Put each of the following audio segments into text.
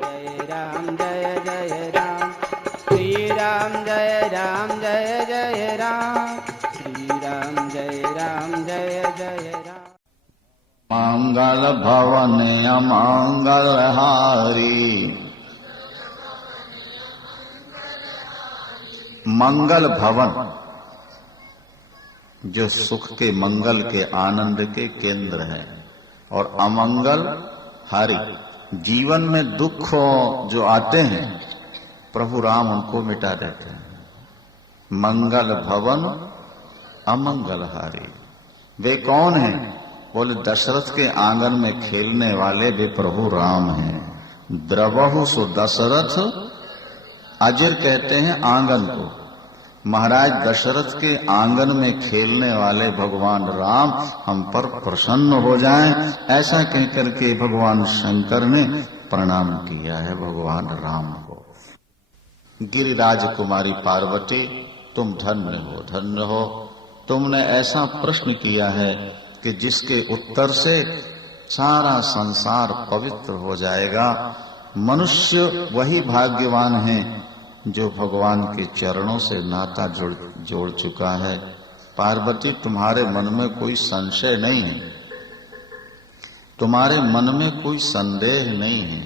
जय राम जय जय राम श्री राम जय जय राम श्री राम जय राम। मंगल भवन अमंगल हारी। मंगल भवन जो सुख के, मंगल के, आनंद के केंद्र है, और अमंगल हारी, जीवन में दुख जो आते हैं प्रभु राम उनको मिटा देते हैं। मंगल भवन अमंगल हारी। वे कौन हैं? बोले दशरथ के आंगन में खेलने वाले वे प्रभु राम हैं। द्रवहु सो दशरथ, अजर कहते हैं आंगन को। महाराज दशरथ के आंगन में खेलने वाले भगवान राम हम पर प्रसन्न हो जाएं, ऐसा कहकर के भगवान शंकर ने प्रणाम किया है भगवान राम को। गिरिराज कुमारी पार्वती, तुम धन्य हो, धन्य हो। तुमने ऐसा प्रश्न किया है कि जिसके उत्तर से सारा संसार पवित्र हो जाएगा। मनुष्य वही भाग्यवान है जो भगवान के चरणों से नाता जोड़ चुका है। पार्वती, तुम्हारे मन में कोई संशय नहीं है, तुम्हारे मन में कोई संदेह नहीं है।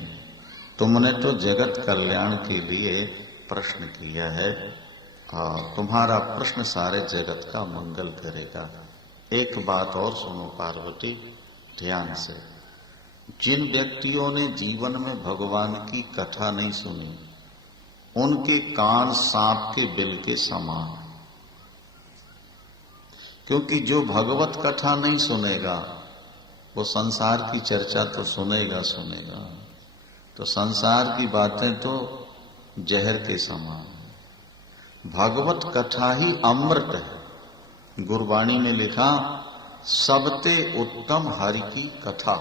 तुमने तो जगत कल्याण के लिए प्रश्न किया है और तुम्हारा प्रश्न सारे जगत का मंगल करेगा। एक बात और सुनो पार्वती ध्यान से। जिन व्यक्तियों ने जीवन में भगवान की कथा नहीं सुनी, उनके कान सांप के बिल के समान। क्योंकि जो भगवत कथा नहीं सुनेगा वो संसार की चर्चा तो सुनेगा, तो संसार की बातें तो जहर के समान। भगवत कथा ही अमृत है। गुरबाणी में लिखा, सबते उत्तम हरि की कथा।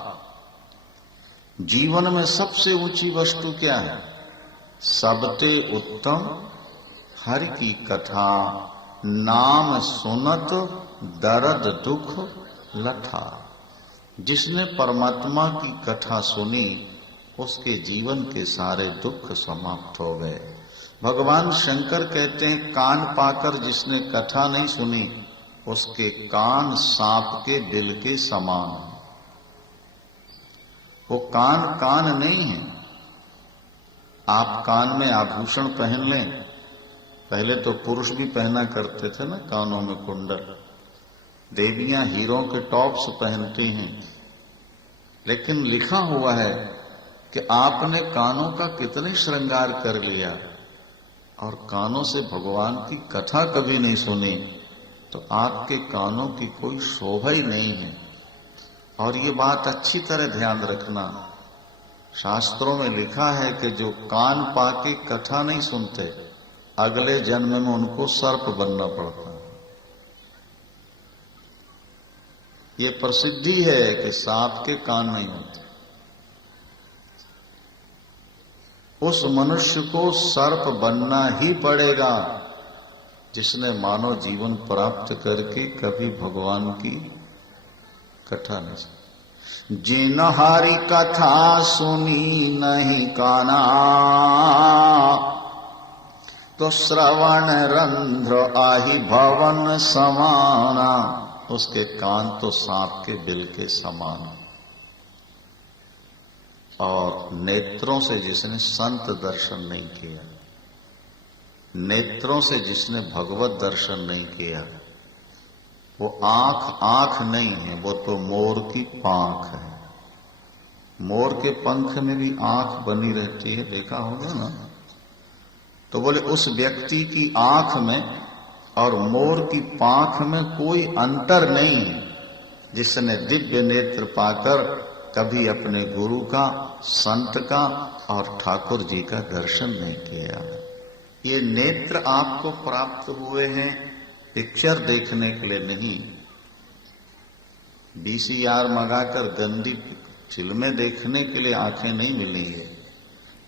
जीवन में सबसे ऊंची वस्तु क्या है? सबते उत्तम हरि की कथा। नाम सुनत दर्द दुख लठा। जिसने परमात्मा की कथा सुनी उसके जीवन के सारे दुख समाप्त हो गए। भगवान शंकर कहते हैं, कान पाकर जिसने कथा नहीं सुनी उसके कान सांप के बिल के समान। वो कान कान नहीं है। आप कान में आभूषण पहन लें, पहले तो पुरुष भी पहना करते थे ना कानों में कुंडल। देवियां हीरों के टॉप्स पहनती हैं, लेकिन लिखा हुआ है कि आपने कानों का कितने श्रृंगार कर लिया और कानों से भगवान की कथा कभी नहीं सुनी, तो आपके कानों की कोई शोभा ही नहीं है। और ये बात अच्छी तरह ध्यान रखना, शास्त्रों में लिखा है कि जो कान पाके कथा नहीं सुनते, अगले जन्म में उनको सर्प बनना पड़ता है। ये प्रसिद्धि है कि सांप के कान नहीं होते। उस मनुष्य को सर्प बनना ही पड़ेगा जिसने मानव जीवन प्राप्त करके कभी भगवान की कथा नहीं सुनी। जिन हरि कथा सुनी नहीं काना, तो श्रवण रंध्र आही भवन समाना। उसके कान तो सांप के बिल के समान। और नेत्रों से जिसने संत दर्शन नहीं किया, नेत्रों से जिसने भगवत दर्शन नहीं किया, वो आंख आंख नहीं है, वो तो मोर की पांख है। मोर के पंख में भी आंख बनी रहती है, देखा होगा ना। तो बोले उस व्यक्ति की आंख में और मोर की पांख में कोई अंतर नहीं है जिसने दिव्य नेत्र पाकर कभी अपने गुरु का, संत का और ठाकुर जी का दर्शन नहीं किया। ये नेत्र आपको प्राप्त हुए हैं पिक्चर देखने के लिए नहीं, VCR मंगाकर गंदी फिल्में देखने के लिए आंखें नहीं मिली है।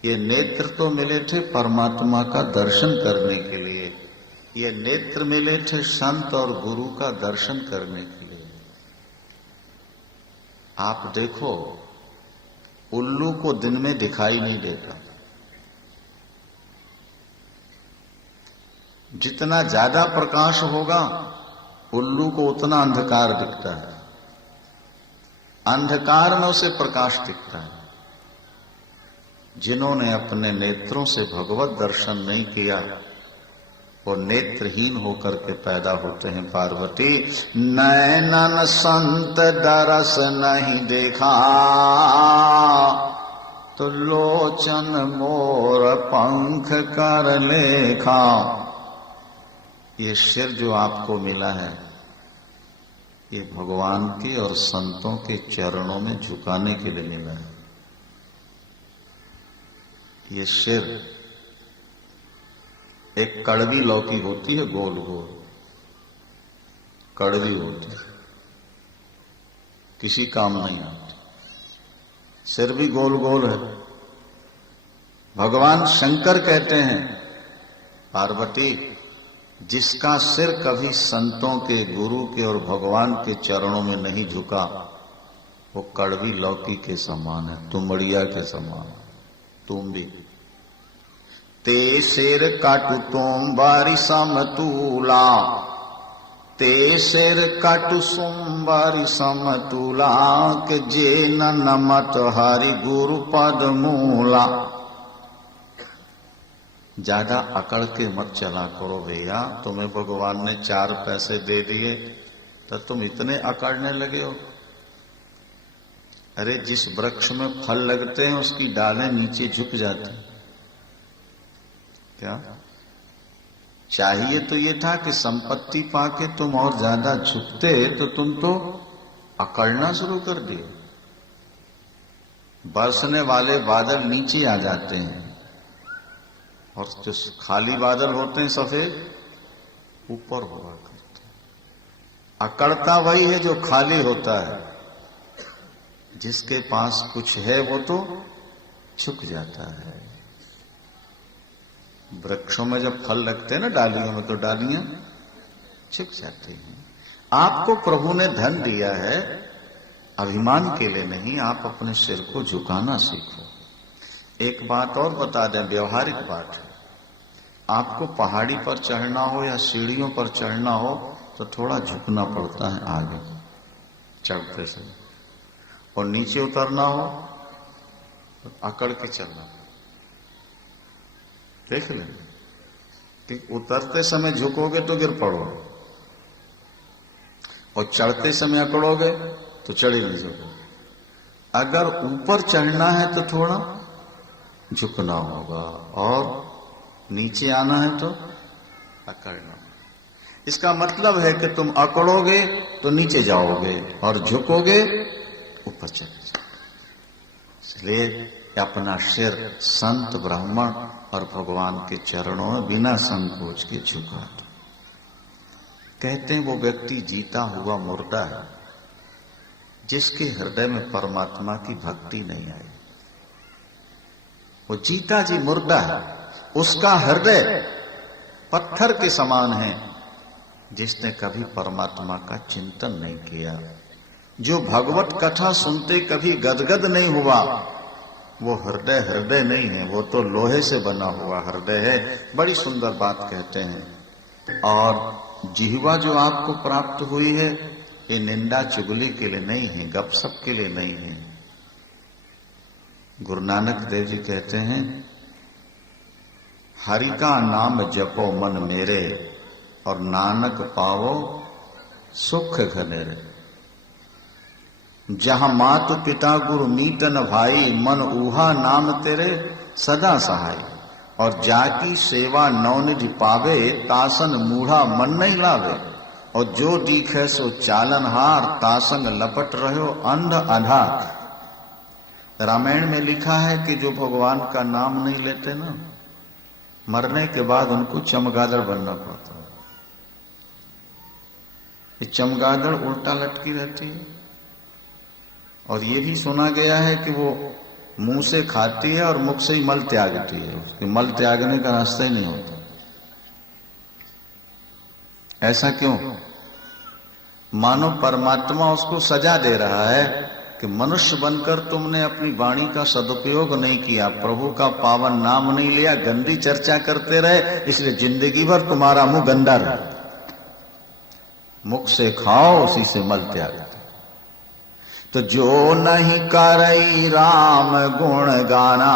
ये नेत्र तो मिले थे परमात्मा का दर्शन करने के लिए। ये नेत्र मिले थे संत और गुरु का दर्शन करने के लिए। आप देखो, उल्लू को दिन में दिखाई नहीं देता। जितना ज्यादा प्रकाश होगा उल्लू को उतना अंधकार दिखता है, अंधकार में उसे प्रकाश दिखता है। जिन्होंने अपने नेत्रों से भगवत दर्शन नहीं किया वो नेत्रहीन होकर के पैदा होते हैं। पार्वती, नैनन संत दरस नहीं देखा तो लोचन मोर पंख कर लेखा। ये सिर जो आपको मिला है ये भगवान के और संतों के चरणों में झुकाने के लिए मिला है। ये सिर एक कड़वी लौकी होती है, गोल गोल कड़वी होती है, किसी काम नहीं आती। सिर भी गोल गोल है। भगवान शंकर कहते हैं, पार्वती, जिसका सिर कभी संतों के, गुरु के और भगवान के चरणों में नहीं झुका वो कड़वी लौकी के समान है, तुमड़िया के समान। तुम भी ते सिर काटू तुम बारी समतूला, ते सिर काटू सोमवारी समतूला, के जे न नमत हरि गुरु पद मूला। ज्यादा अकड़ के मत चला करो भैया, तुम्हें भगवान ने 4 पैसे दे दिए तो तुम इतने अकड़ने लगे हो। अरे जिस वृक्ष में फल लगते हैं उसकी डालें नीचे झुक जाती हैं। क्या चाहिए तो ये था कि संपत्ति पाके तुम और ज्यादा झुकते, तो तुम तो अकड़ना शुरू कर दिए। बरसने वाले बादल नीचे आ जाते हैं और जो खाली बादल होते हैं सफेद ऊपर हुआ करते हैं। अकड़ता वही है जो खाली होता है, जिसके पास कुछ है वो तो झुक जाता है। वृक्षों में जब फल लगते हैं ना डालियों में, तो डालियां झुक जाती हैं। आपको प्रभु ने धन दिया है अभिमान के लिए नहीं, आप अपने सिर को झुकाना सीखो। एक बात और बता दें, व्यवहारिक बात है। आपको पहाड़ी पर चढ़ना हो या सीढ़ियों पर चढ़ना हो तो थोड़ा झुकना पड़ता है आगे चढ़ते समय, और नीचे उतरना हो तो अकड़ के चलना। देख लें कि उतरते समय झुकोगे तो गिर पड़ोगे, और चढ़ते समय अकड़ोगे तो चढ़ ही नहीं सकोगे। अगर ऊपर चढ़ना है तो थोड़ा झुकना होगा, और नीचे आना है तो अकड़ना। इसका मतलब है कि तुम अकड़ोगे तो नीचे जाओगे और झुकोगे ऊपर चले जाओगे। इसलिए अपना सिर संत, ब्राह्मण और भगवान के चरणों में बिना संकोच के झुका दो। कहते हैं वो व्यक्ति जीता हुआ मुर्दा है जिसके हृदय में परमात्मा की भक्ति नहीं आई। वो जीता जी मुर्दा है, उसका हृदय पत्थर के समान है जिसने कभी परमात्मा का चिंतन नहीं किया। जो भगवत कथा सुनते कभी गदगद नहीं हुआ वो हृदय नहीं है, वो तो लोहे से बना हुआ हृदय है। बड़ी सुंदर बात कहते हैं। और जिह्वा जो आपको प्राप्त हुई है ये निंदा चुगली के लिए नहीं है, गपशप के लिए नहीं है। गुरु नानक देव जी कहते हैं, हरि का नाम जपो मन मेरे और नानक पावो सुख घनेरे। जहां मात पिता गुरु मीतन भाई, मन ऊहा नाम तेरे सदा सहाय। और जाकी सेवा नवनिधि पावे, तासन मूढ़ा मन नहीं लावे। और जो दिखे सो चालन हार, तासंग लपट रहो अंध आधार। रामायण में लिखा है कि जो भगवान का नाम नहीं लेते ना, मरने के बाद उनको चमगादड़ बनना पड़ता है। ये चमगादड़ उल्टा लटकी रहती है, और ये भी सुना गया है कि वो मुंह से खाती है और मुख से ही मल त्यागती है। उसके मल त्यागने का रास्ता ही नहीं होता। ऐसा क्यों? मानो परमात्मा उसको सजा दे रहा है कि कि मनुष्य बनकर तुमने अपनी वाणी का सदुपयोग नहीं किया, प्रभु का पावन नाम नहीं लिया, गंदी चर्चा करते रहे, इसलिए जिंदगी भर तुम्हारा मुंह गंदा रहा। मुख से खाओ, उसी से मल त्याग। तो जो नहीं करई राम गुण गाना,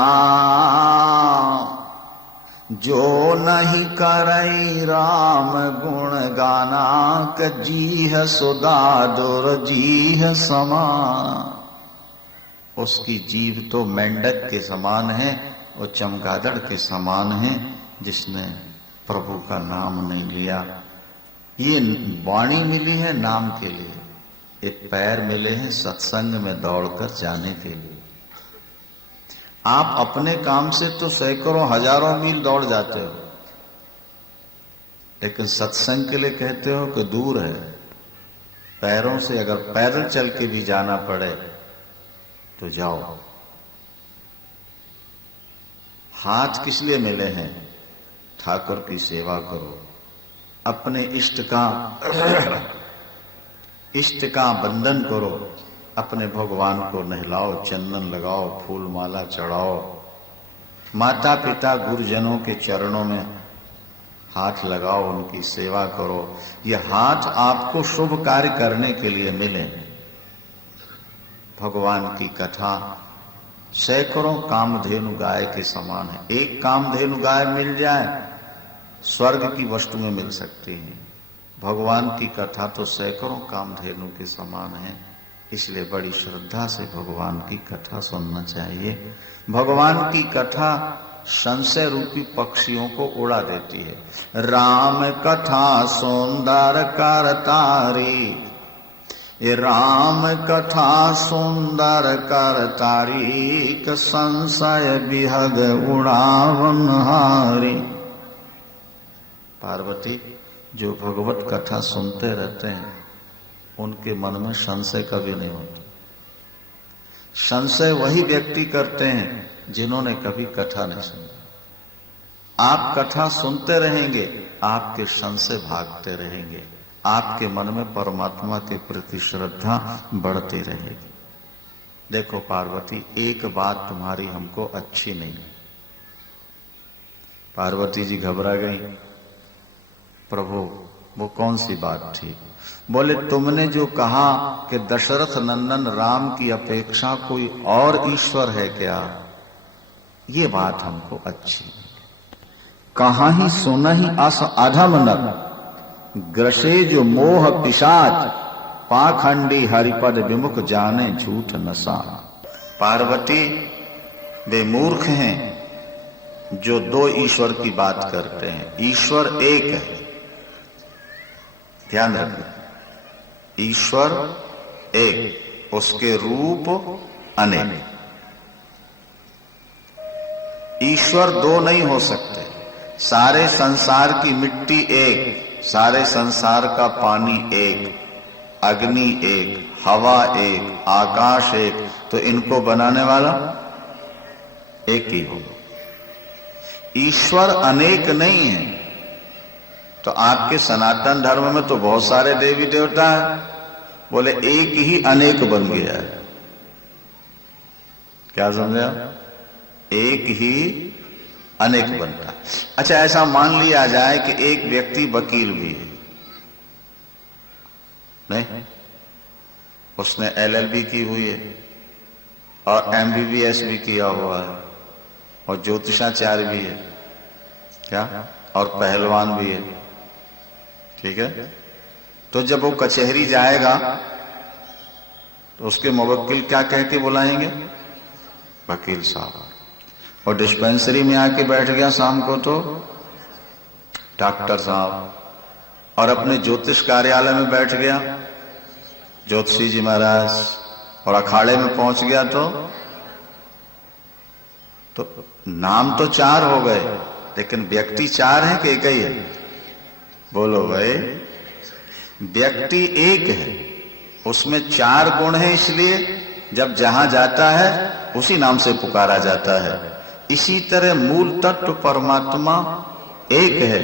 जो नहीं करई राम गुण गाना, क जीह सुदादुर जीह समान। उसकी जीव तो मेंढक के समान है और चमगादड़ के समान है, जिसने प्रभु का नाम नहीं लिया। ये वाणी मिली है नाम के लिए, एक पैर मिले हैं सत्संग में दौड़कर जाने के लिए। आप अपने काम से तो सैकड़ों हजारों मील दौड़ जाते हो, लेकिन सत्संग के लिए कहते हो कि दूर है। पैरों से अगर पैदल चल के भी जाना पड़े तो जाओ। हाथ किस लिए मिले हैं? ठाकुर की सेवा करो, अपने इष्ट का बंधन करो, अपने भगवान को नहलाओ, चंदन लगाओ, फूल माला चढ़ाओ, माता पिता गुरुजनों के चरणों में हाथ लगाओ, उनकी सेवा करो। ये हाथ आपको शुभ कार्य करने के लिए मिले। भगवान की कथा सैकड़ों कामधेनु गाय के समान है। एक कामधेनु गाय मिल जाए स्वर्ग की वस्तुएं मिल सकती हैं, भगवान की कथा तो सैकड़ों कामधेनु के समान है। इसलिए बड़ी श्रद्धा से भगवान की कथा सुनना चाहिए। भगवान की कथा संशय रूपी पक्षियों को उड़ा देती है। राम कथा सुंदर करतारी, ये राम कथा सुंदर करतारी, क संशय विहग उड़ावन हारी। पार्वती जो भगवत कथा सुनते रहते हैं उनके मन में संशय कभी नहीं होता। संशय वही व्यक्ति करते हैं जिन्होंने कभी कथा नहीं सुनी। आप कथा सुनते रहेंगे, आपके संशय भागते रहेंगे, आपके मन में परमात्मा के प्रति श्रद्धा बढ़ती रहेगी। देखो पार्वती, एक बात तुम्हारी हमको अच्छी नहीं। पार्वती जी घबरा गई। प्रभु वो कौन सी बात थी? बोले तुमने जो कहा कि दशरथ नंदन राम की अपेक्षा कोई और ईश्वर है क्या, ये बात हमको अच्छी नहीं। कहा ही सुना ही अस अधम नर, ग्रसे जो मोह पिशाच, पाखंडी हरिपद विमुख जाने झूठ नशा। पार्वती वे मूर्ख हैं जो दो ईश्वर की बात करते हैं। ईश्वर एक है, ध्यान रखना, ईश्वर एक, उसके रूप अनेक। ईश्वर दो नहीं हो सकते। सारे संसार की मिट्टी एक, सारे संसार का पानी एक, अग्नि एक, हवा एक, आकाश एक, तो इनको बनाने वाला एक ही होगा। ईश्वर अनेक नहीं है। तो आपके सनातन धर्म में तो बहुत सारे देवी देवता हैं, बोले एक ही अनेक बन गया है। क्या समझे आप? एक ही अनेक बनता। अच्छा, ऐसा मान लिया जाए कि एक व्यक्ति वकील भी है, नहीं, उसने LLB की हुई है और MBBS भी किया हुआ है और ज्योतिषाचार्य भी है, क्या, और पहलवान भी है, ठीक है। तो जब वो कचहरी जाएगा तो उसके मुवक्किल क्या कह के बुलाएंगे? वकील साहब। और डिस्पेंसरी में आके बैठ गया शाम को तो डॉक्टर साहब, और अपने ज्योतिष कार्यालय में बैठ गया ज्योतिषी जी महाराज, और अखाड़े में पहुंच गया तो नाम तो चार हो गए, लेकिन व्यक्ति चार है कि एक ही है? बोलो भाई, व्यक्ति एक है, उसमें चार गुण है, इसलिए जब जहां जाता है उसी नाम से पुकारा जाता है। इसी तरह मूल तत्व परमात्मा एक है।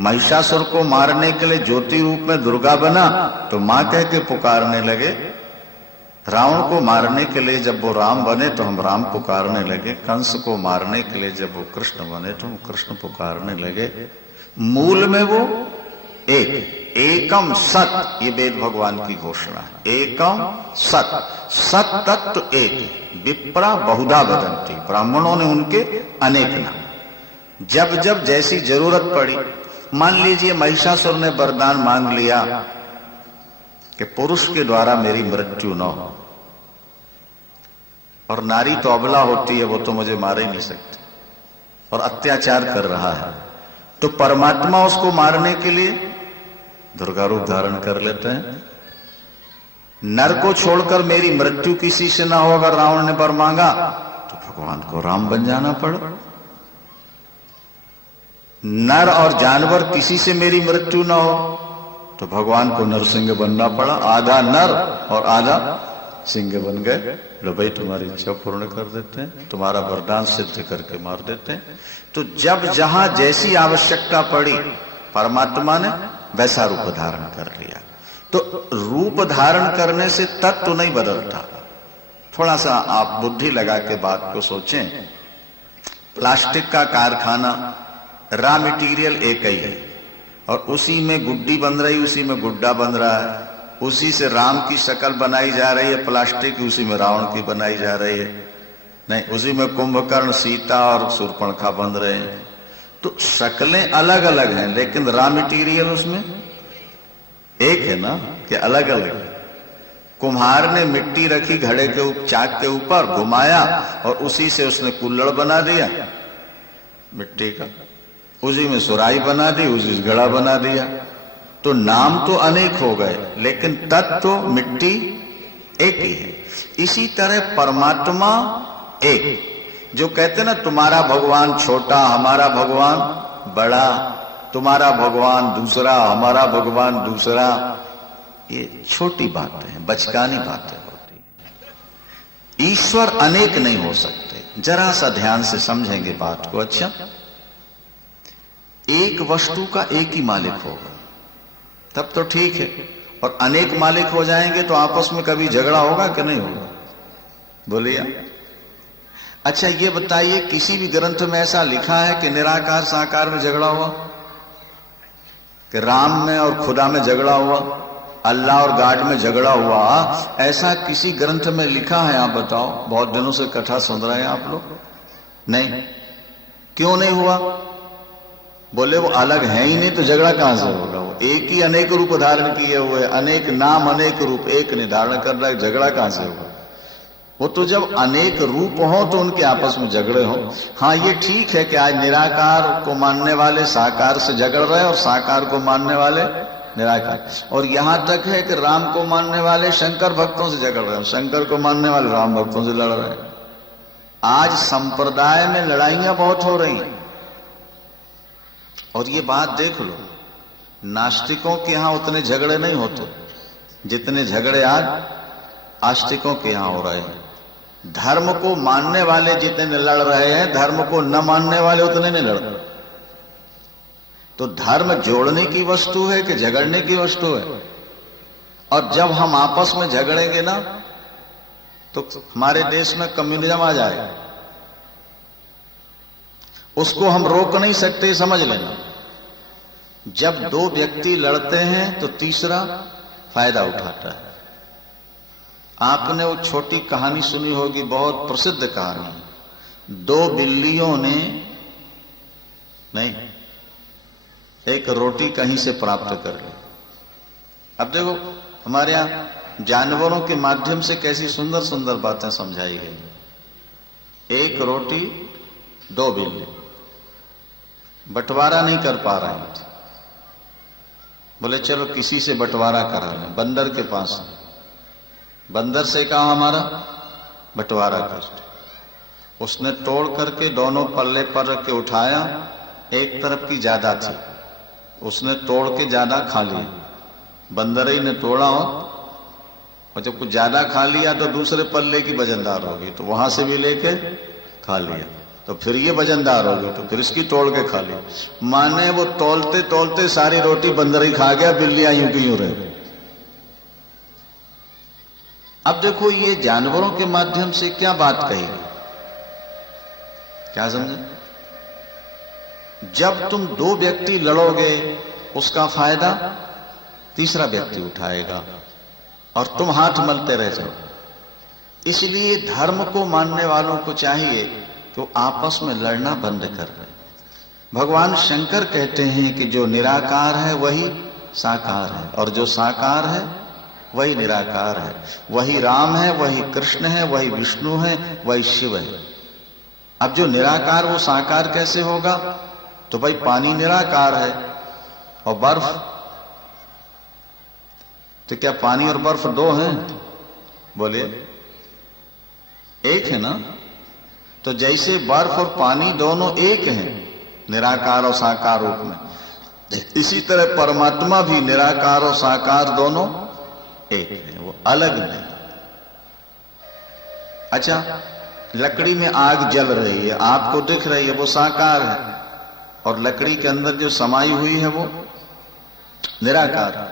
महिषासुर को मारने के लिए ज्योति रूप में दुर्गा बना तो मां कह के पुकारने लगे, रावण को मारने के लिए जब वो राम बने तो हम राम पुकारने लगे, कंस को मारने के लिए जब वो कृष्ण बने तो हम कृष्ण पुकारने लगे। मूल में वो एकम सत, ये वेद भगवान की घोषणा है। एकम सत, सत तत्व एक, विप्रा बहुधा वदंती, ब्राह्मणों ने उनके अनेक नाम। जब जब जैसी जरूरत पड़ी, मान लीजिए महिषासुर ने वरदान मांग लिया कि पुरुष के द्वारा मेरी मृत्यु न हो, और नारी तो अबला होती है, वो तो मुझे मार ही नहीं सकती और अत्याचार कर रहा है, तो परमात्मा उसको मारने के लिए दुर्गा रूप धारण कर लेते हैं। नर को छोड़कर मेरी मृत्यु किसी से ना हो, अगर रावण ने वर मांगा तो भगवान को राम बन जाना पड़ा। नर और जानवर किसी से मेरी मृत्यु ना हो तो भगवान को नरसिंह बनना पड़ा। आधा नर और आधा सिंह बन गए। लो भाई, तुम्हारी इच्छा पूर्ण कर देते हैं, तुम्हारा वरदान सिद्ध करके मार देते हैं। तो जब जहां जैसी आवश्यकता पड़ी, परमात्मा ने वैसा रूप धारण कर लिया। तो रूप धारण करने से तत्व नहीं बदलता। थोड़ा सा आप बुद्धि लगा के बात को सोचें। प्लास्टिक का कारखाना, रॉ मटेरियल एक ही है, और उसी में गुड्डी बन रही, उसी में गुड्डा बन रहा है, उसी से राम की शक्ल बनाई जा रही है प्लास्टिक, उसी में रावण की बनाई जा रही है, नहीं उसी में कुंभकर्ण, सीता और शूर्पणखा बन रहे हैं। तो शक्लें अलग अलग हैं, लेकिन रॉ मटेरियल उसमें एक है ना, कि अलग अलग है। कुम्हार ने मिट्टी रखी घड़े के चाक के ऊपर, घुमाया और उसी से उसने कुल्हड़ बना दिया मिट्टी का, उसी में सुराही बना दी, उसी से घड़ा बना दिया। तो नाम तो अनेक हो गए, लेकिन तत्व तो मिट्टी एक ही है। इसी तरह परमात्मा एक, जो कहते ना तुम्हारा भगवान छोटा, हमारा भगवान बड़ा, तुम्हारा भगवान दूसरा, हमारा भगवान दूसरा, ये छोटी बातें हैं, बचकानी बातें होती हैं। ईश्वर अनेक नहीं हो सकते। जरा सा ध्यान से समझेंगे बात को। अच्छा, एक वस्तु का एक ही मालिक होगा तब तो ठीक है, और अनेक मालिक हो जाएंगे तो आपस में कभी झगड़ा होगा कि नहीं होगा? बोलिए। अच्छा ये बताइए, किसी भी ग्रंथ में ऐसा लिखा है कि निराकार साकार में झगड़ा हुआ, कि राम में और खुदा में झगड़ा हुआ, अल्लाह और गॉड में झगड़ा हुआ? ऐसा किसी ग्रंथ में लिखा है? आप बताओ। बहुत दिनों से कथा सुन रहे हैं आप लोग, नहीं? क्यों नहीं हुआ? बोले वो अलग है ही नहीं, तो झगड़ा कहां से होगा? वो एक ही अनेक रूप धारण किए हुए, अनेक नाम अनेक रूप एक निर्धारण कर रहा है, झगड़ा कहां से होगा? वो तो जब अनेक रूप हो तो उनके आपस में झगड़े हो। हाँ ये ठीक है कि आज निराकार को मानने वाले साकार से झगड़ रहे हैं और साकार को मानने वाले निराकार, और यहां तक है कि राम को मानने वाले शंकर भक्तों से झगड़ रहे हैं, शंकर को मानने वाले राम भक्तों से लड़ रहे हैं। आज संप्रदाय में लड़ाइयां बहुत हो रही हैं। और ये बात देख लो, नास्तिकों के यहां उतने झगड़े नहीं होते जितने झगड़े आज आस्तिकों के यहां हो रहे हैं। धर्म को मानने वाले जितने लड़ रहे हैं, धर्म को न मानने वाले उतने नहीं लड़ रहे। तो धर्म जोड़ने की वस्तु है कि झगड़ने की वस्तु है? और जब हम आपस में झगड़ेंगे ना तो हमारे देश में कम्युनिज्म आ जाएगा। उसको हम रोक नहीं सकते, समझ लेना। जब दो व्यक्ति लड़ते हैं तो तीसरा फायदा उठाता है। आपने वो छोटी कहानी सुनी होगी, बहुत प्रसिद्ध कहानी। दो बिल्लियों ने नहीं एक रोटी कहीं से प्राप्त कर ली। अब देखो हमारे यहां जानवरों के माध्यम से कैसी सुंदर सुंदर बातें समझाई गई। एक रोटी दो बिल्ली बंटवारा नहीं कर पा रहे थे, बोले चलो किसी से बंटवारा करा लें। बंदर के पास, बंदर से कहा हमारा बंटवारा कर। उसने तोड़ करके दोनों पल्ले पर रख के उठाया, एक तरफ की ज्यादा थी, उसने तोड़ के ज्यादा खा लिया। बंदर ही ने तोड़ा हो, और जब कुछ ज्यादा खा लिया तो दूसरे पल्ले की वजनदार होगी, तो वहां से भी लेके खा लिया, तो फिर ये वजनदार होगी, तो फिर इसकी तोड़ के खा ली। माने वो तोलते तोलते सारी रोटी बंदर ही खा गया, बिल्लियां यूं की यूं रह गई। अब देखो ये जानवरों के माध्यम से क्या बात कहेगी, क्या समझे? जब तुम दो व्यक्ति लड़ोगे उसका फायदा तीसरा व्यक्ति उठाएगा और तुम हाथ मलते रह जाओ। इसलिए धर्म को मानने वालों को चाहिए कि वो आपस में लड़ना बंद कर दें। भगवान शंकर कहते हैं कि जो निराकार है वही साकार है और जो साकार है वही निराकार है, वही राम है, वही कृष्ण है, वही विष्णु है, वही शिव है। अब जो निराकार वो साकार कैसे होगा? तो भाई पानी निराकार है और बर्फ, तो क्या पानी और बर्फ दो हैं? बोलिए, एक है ना। तो जैसे बर्फ और पानी दोनों एक हैं निराकार और साकार रूप में, इसी तरह परमात्मा भी निराकार और साकार दोनों एक है, वो अलग नहीं। अच्छा, लकड़ी में आग जल रही है, आपको दिख रही है, वो साकार है, और लकड़ी के अंदर जो समाई हुई है वो निराकार है।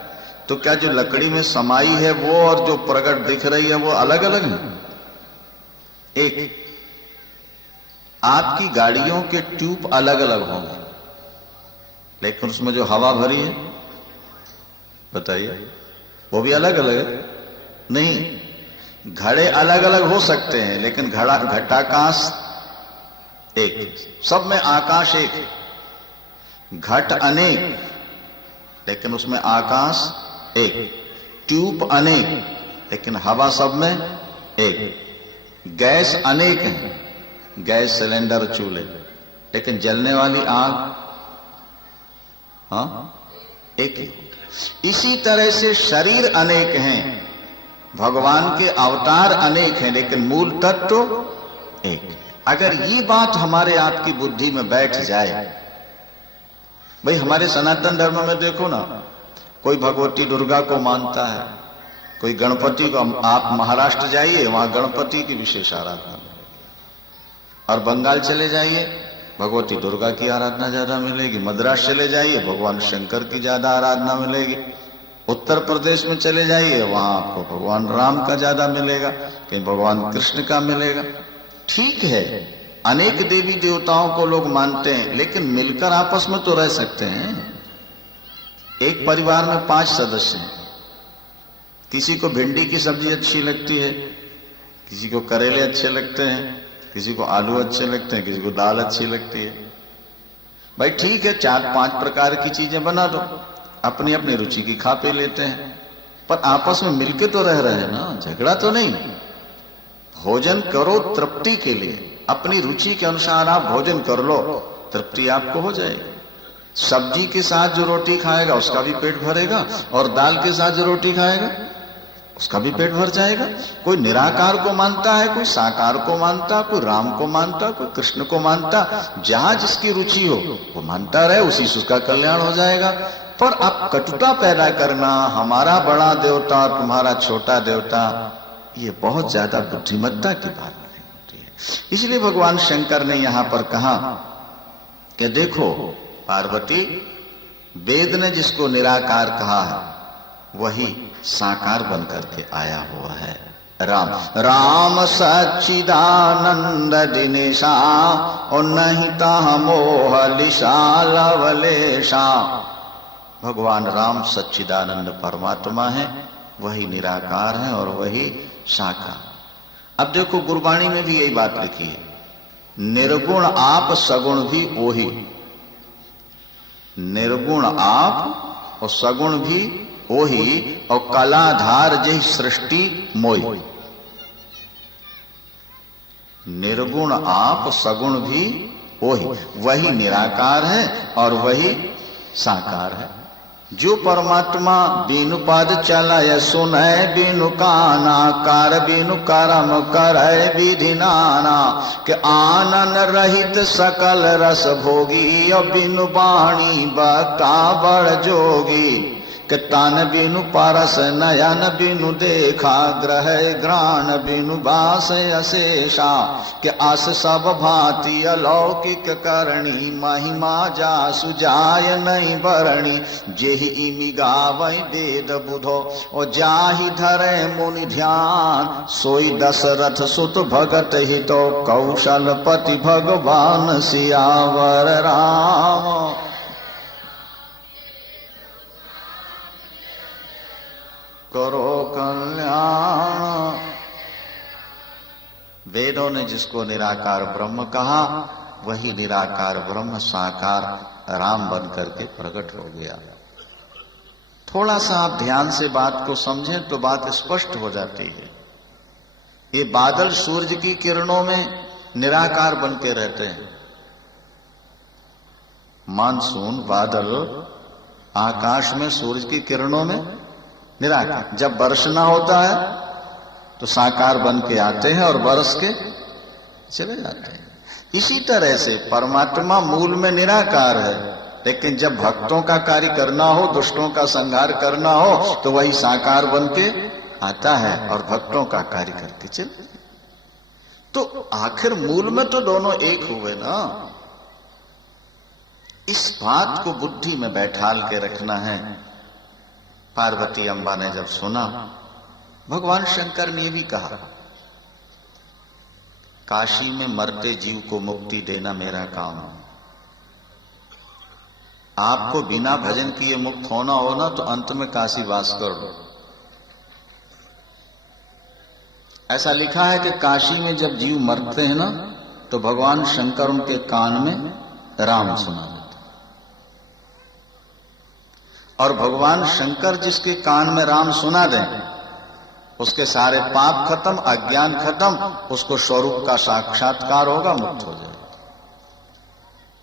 तो क्या जो लकड़ी में समाई है वो और जो प्रकट दिख रही है वो अलग अलग है? एक। आपकी गाड़ियों के ट्यूब अलग अलग होंगे, लेकिन उसमें जो हवा भरी है, बताइए, वो भी अलग अलग है? नहीं। घड़े अलग अलग हो सकते हैं, लेकिन घटाकाश एक, सब में आकाश एक है। घट अनेक, लेकिन उसमें आकाश एक। ट्यूब अनेक, लेकिन हवा सब में एक। गैस अनेक है, गैस सिलेंडर चूल्हे, लेकिन जलने वाली आग एक ही। इसी तरह से शरीर अनेक हैं, भगवान के अवतार अनेक हैं, लेकिन मूल तत्व एक। अगर ये बात हमारे आपकी बुद्धि में बैठ जाए, भाई हमारे सनातन धर्म में देखो ना, कोई भगवती दुर्गा को मानता है, कोई गणपति को। आप महाराष्ट्र जाइए, वहां गणपति की विशेष आराधना मिलेगी, और बंगाल चले जाइए भगवती दुर्गा की आराधना ज्यादा मिलेगी। मद्रास चले जाइए भगवान शंकर की ज्यादा आराधना मिलेगी। उत्तर प्रदेश में चले जाइए, वहां आपको भगवान राम का ज्यादा मिलेगा, कहीं भगवान कृष्ण का मिलेगा। ठीक है, अनेक देवी देवताओं को लोग मानते हैं, लेकिन मिलकर आपस में तो रह सकते हैं। एक परिवार में 5 सदस्य हैं, किसी को भिंडी की सब्जी अच्छी लगती है, किसी को करेले अच्छे लगते हैं, किसी को आलू अच्छे लगते हैं, किसी को दाल अच्छी लगती है। भाई ठीक है, 4-5 प्रकार की चीजें बना दो, अपनी अपनी रुचि की खा पी लेते हैं, पर आपस में मिलके तो रह रहे हैं ना, झगड़ा तो नहीं। भोजन करो तृप्ति के लिए, अपनी रुचि के अनुसार आप भोजन कर लो, तृप्ति आपको हो जाएगी। सब्जी के साथ जो रोटी खाएगा उसका भी पेट भरेगा, और दाल के साथ जो रोटी खाएगा उसका भी पेट भर जाएगा। कोई निराकार को मानता है, कोई साकार को मानता, कोई राम को मानता, कोई कृष्ण को मानता। जहां जिसकी रुचि हो वो मानता रहे, उसी से उसका कल्याण हो जाएगा। पर अब कटुता पैदा करना, हमारा बड़ा देवता और तुम्हारा छोटा देवता, ये बहुत ज्यादा बुद्धिमत्ता की बात नहीं होती है। इसलिए भगवान शंकर ने यहां पर कहा कि देखो पार्वती, वेद ने जिसको निराकार कहा है वही साकार बनकर के आया हुआ है। राम राम सच्चिदानंद दिनेशा, और नहीं ता मोह लिशा लवलेशा। भगवान राम सच्चिदानंद परमात्मा है, वही निराकार है और वही साकार। अब देखो गुरबाणी में भी यही बात लिखी है, निर्गुण आप सगुण भी ओही। निर्गुण आप और सगुण भी ओही, और कलाधार जही सृष्टि मोई। निर्गुण आप सगुण भी ओही, वही निराकार है और वही साकार है। जो परमात्मा बिनु पद चलय सुनय बिनु काना, कर बिनु करम करय विधि नाना। के आनन रहित सकल रस भोगी, और बिनु वाणी बता बड़ जोगी। कि तान बिनु पारस नयन बिनु देखा, ग्रह ग्राण बिनु बास अशेषा, कि आस सब भांति अलौकिक करणी, महिमा जासु जाय नहीं बरणी, जेहि इमि गावै वेद बुधो, और जाहि धरे मुनि ध्यान, सोई दशरथ सुत भगत हितो, कौशलपति भगवान सियावर राम। करो कल्याण। वेदों ने जिसको निराकार ब्रह्म कहा, वही निराकार ब्रह्म साकार राम बन करके प्रकट हो गया। थोड़ा सा आप ध्यान से बात को समझें तो बात स्पष्ट हो जाती है। ये बादल सूरज की किरणों में निराकार बन के रहते हैं। मानसून बादल आकाश में सूरज की किरणों में निराकार, जब बरसना होता है तो साकार बन के आते हैं और बरस के चले जाते हैं। इसी तरह से परमात्मा मूल में निराकार है, लेकिन जब भक्तों का कार्य करना हो, दुष्टों का संहार करना हो, तो वही साकार बन के आता है और भक्तों का कार्य करके चले। तो आखिर मूल में तो दोनों एक हुए ना। इस बात को बुद्धि में बैठाल के रखना है। पार्वती अम्बा ने जब सुना, भगवान शंकर ने भी कहा, काशी में मरते जीव को मुक्ति देना मेरा काम है। आपको बिना भजन किए मुक्त होना हो ना, तो अंत में काशी वास कर लो। ऐसा लिखा है कि काशी में जब जीव मरते हैं ना, तो भगवान शंकर उनके कान में राम सुना देते, और भगवान शंकर जिसके कान में राम सुना दें, उसके सारे पाप खत्म, अज्ञान खत्म, उसको स्वरूप का साक्षात्कार होगा, मुक्त हो जाएगा।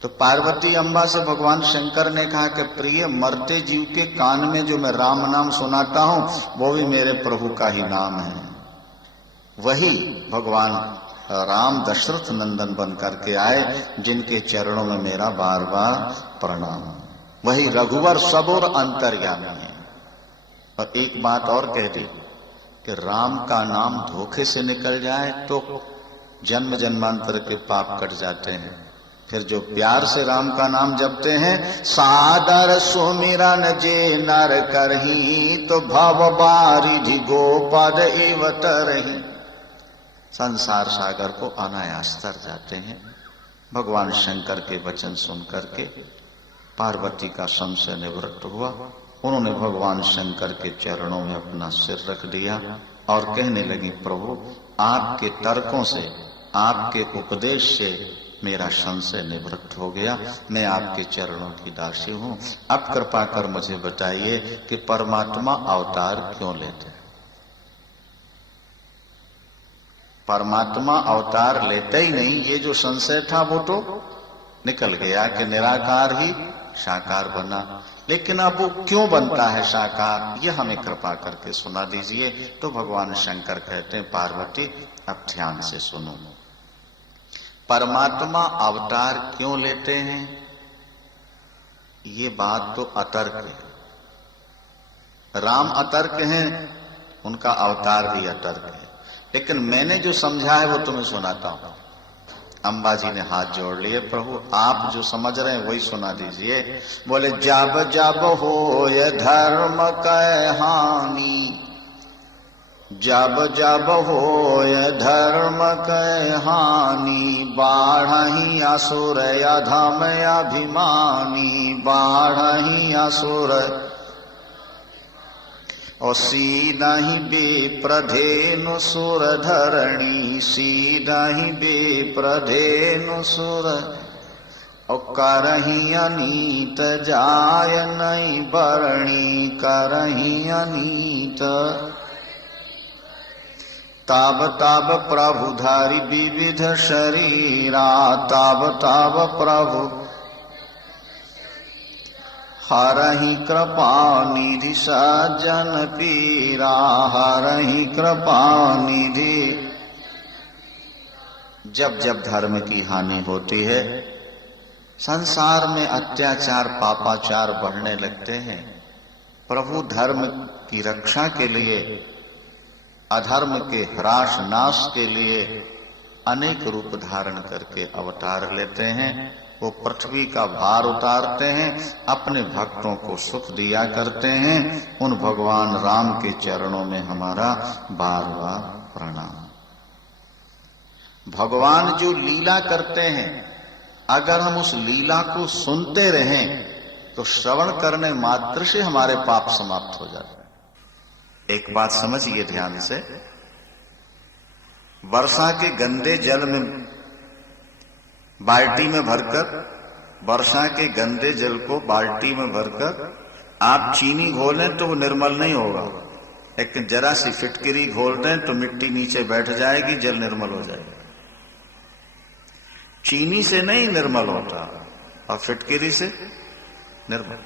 तो पार्वती अम्बा से भगवान शंकर ने कहा कि प्रिय, मरते जीव के कान में जो मैं राम नाम सुनाता हूं, वो भी मेरे प्रभु का ही नाम है। वही भगवान राम दशरथ नंदन बन करके आए, जिनके चरणों में मेरा बार बार प्रणाम। वही रघुवर सब और अंतर्यामी है। और एक बात और कह दी कि राम का नाम धोखे से निकल जाए तो जन्म जन्मांतर के पाप कट जाते हैं। फिर जो प्यार से राम का नाम जपते हैं, सादर सुमिरन जे नर करही, तो भव बारिधि गोपद एव तरही, संसार सागर को अनायास तर जाते हैं। भगवान शंकर के वचन सुन करके पार्वती का संशय निवृत्त हुआ। उन्होंने भगवान शंकर के चरणों में अपना सिर रख दिया और कहने लगी, प्रभु आपके तर्कों से, आपके उपदेश से मेरा संशय निवृत्त हो गया। मैं आपके चरणों की दासी हूं। अब कृपा कर मुझे बताइए कि परमात्मा अवतार क्यों लेते हैं? परमात्मा अवतार लेते ही नहीं, ये जो संशय था वो तो निकल गया कि निराकार ही साकार बना। लेकिन अब वो क्यों बनता है साकार, ये हमें कृपा करके सुना दीजिए। तो भगवान शंकर कहते हैं, पार्वती अब ध्यान से सुनो। परमात्मा अवतार क्यों लेते हैं, ये बात तो अतर्क है। राम अतर्क हैं, उनका अवतार भी अतर्क है। लेकिन मैंने जो समझा है वो तुम्हें सुनाता हूं। अम्बा जी ने हाथ जोड़ लिए, प्रभु आप जो समझ रहे हैं वही सुना दीजिए। बोले, जब जब होय धर्म कै हानि, जब जब होय धर्म कै हानि, बाढ़हि असुर अधम अभिमानी, बाढ़हि असुर और सीधहि बेप्रधेनु सुर धरणी, सीधहि बेप्रधेनु सुर, और करही अनीत जाय नहीं बरणी, करही अनीत। ताब ताब प्रभु धारी विविध शरीरा, ताब ताब प्रभु हरहि कृपा निधि सज्जन पीरा, हरहि कृपा निधि। जब जब धर्म की हानि होती है, संसार में अत्याचार पापाचार बढ़ने लगते हैं, प्रभु धर्म की रक्षा के लिए, अधर्म के ह्रास नाश के लिए अनेक रूप धारण करके अवतार लेते हैं। वो पृथ्वी का भार उतारते हैं, अपने भक्तों को सुख दिया करते हैं। उन भगवान राम के चरणों में हमारा बार बार प्रणाम। भगवान जो लीला करते हैं, अगर हम उस लीला को सुनते रहें तो श्रवण करने मात्र से हमारे पाप समाप्त हो जाते हैं। एक बात समझिए ध्यान से, वर्षा के गंदे जल में बाल्टी में भरकर, वर्षा के गंदे जल को बाल्टी में भरकर आप चीनी घोलें तो वो निर्मल नहीं होगा, लेकिन जरा सी फिटकिरी घोल दें तो मिट्टी नीचे बैठ जाएगी, जल निर्मल हो जाएगा। चीनी से नहीं निर्मल होता और फिटकिरी से निर्मल।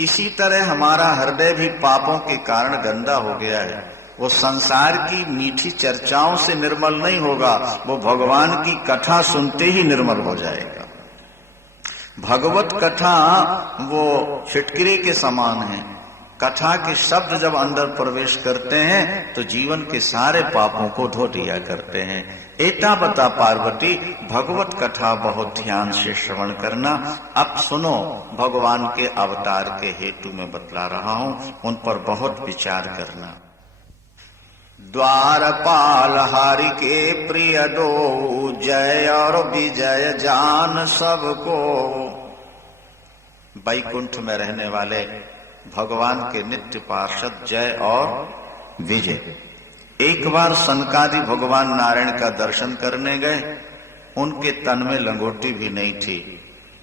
इसी तरह हमारा हृदय भी पापों के कारण गंदा हो गया है। वो संसार की मीठी चर्चाओं से निर्मल नहीं होगा, वो भगवान की कथा सुनते ही निर्मल हो जाएगा। भगवत कथा वो फिटकिरी के समान है। कथा के शब्द जब अंदर प्रवेश करते हैं तो जीवन के सारे पापों को धो दिया करते हैं। एता बता पार्वती, भगवत कथा बहुत ध्यान से श्रवण करना। अब सुनो, भगवान के अवतार के हेतु में बतला रहा हूं, उन पर बहुत विचार करना। द्वारपाल हरि के प्रिय दो, जय और विजय जान सबको। बैकुंठ में रहने वाले भगवान के नित्य पार्षद जय और विजय। एक बार सनकादि भगवान नारायण का दर्शन करने गए, उनके तन में लंगोटी भी नहीं थी।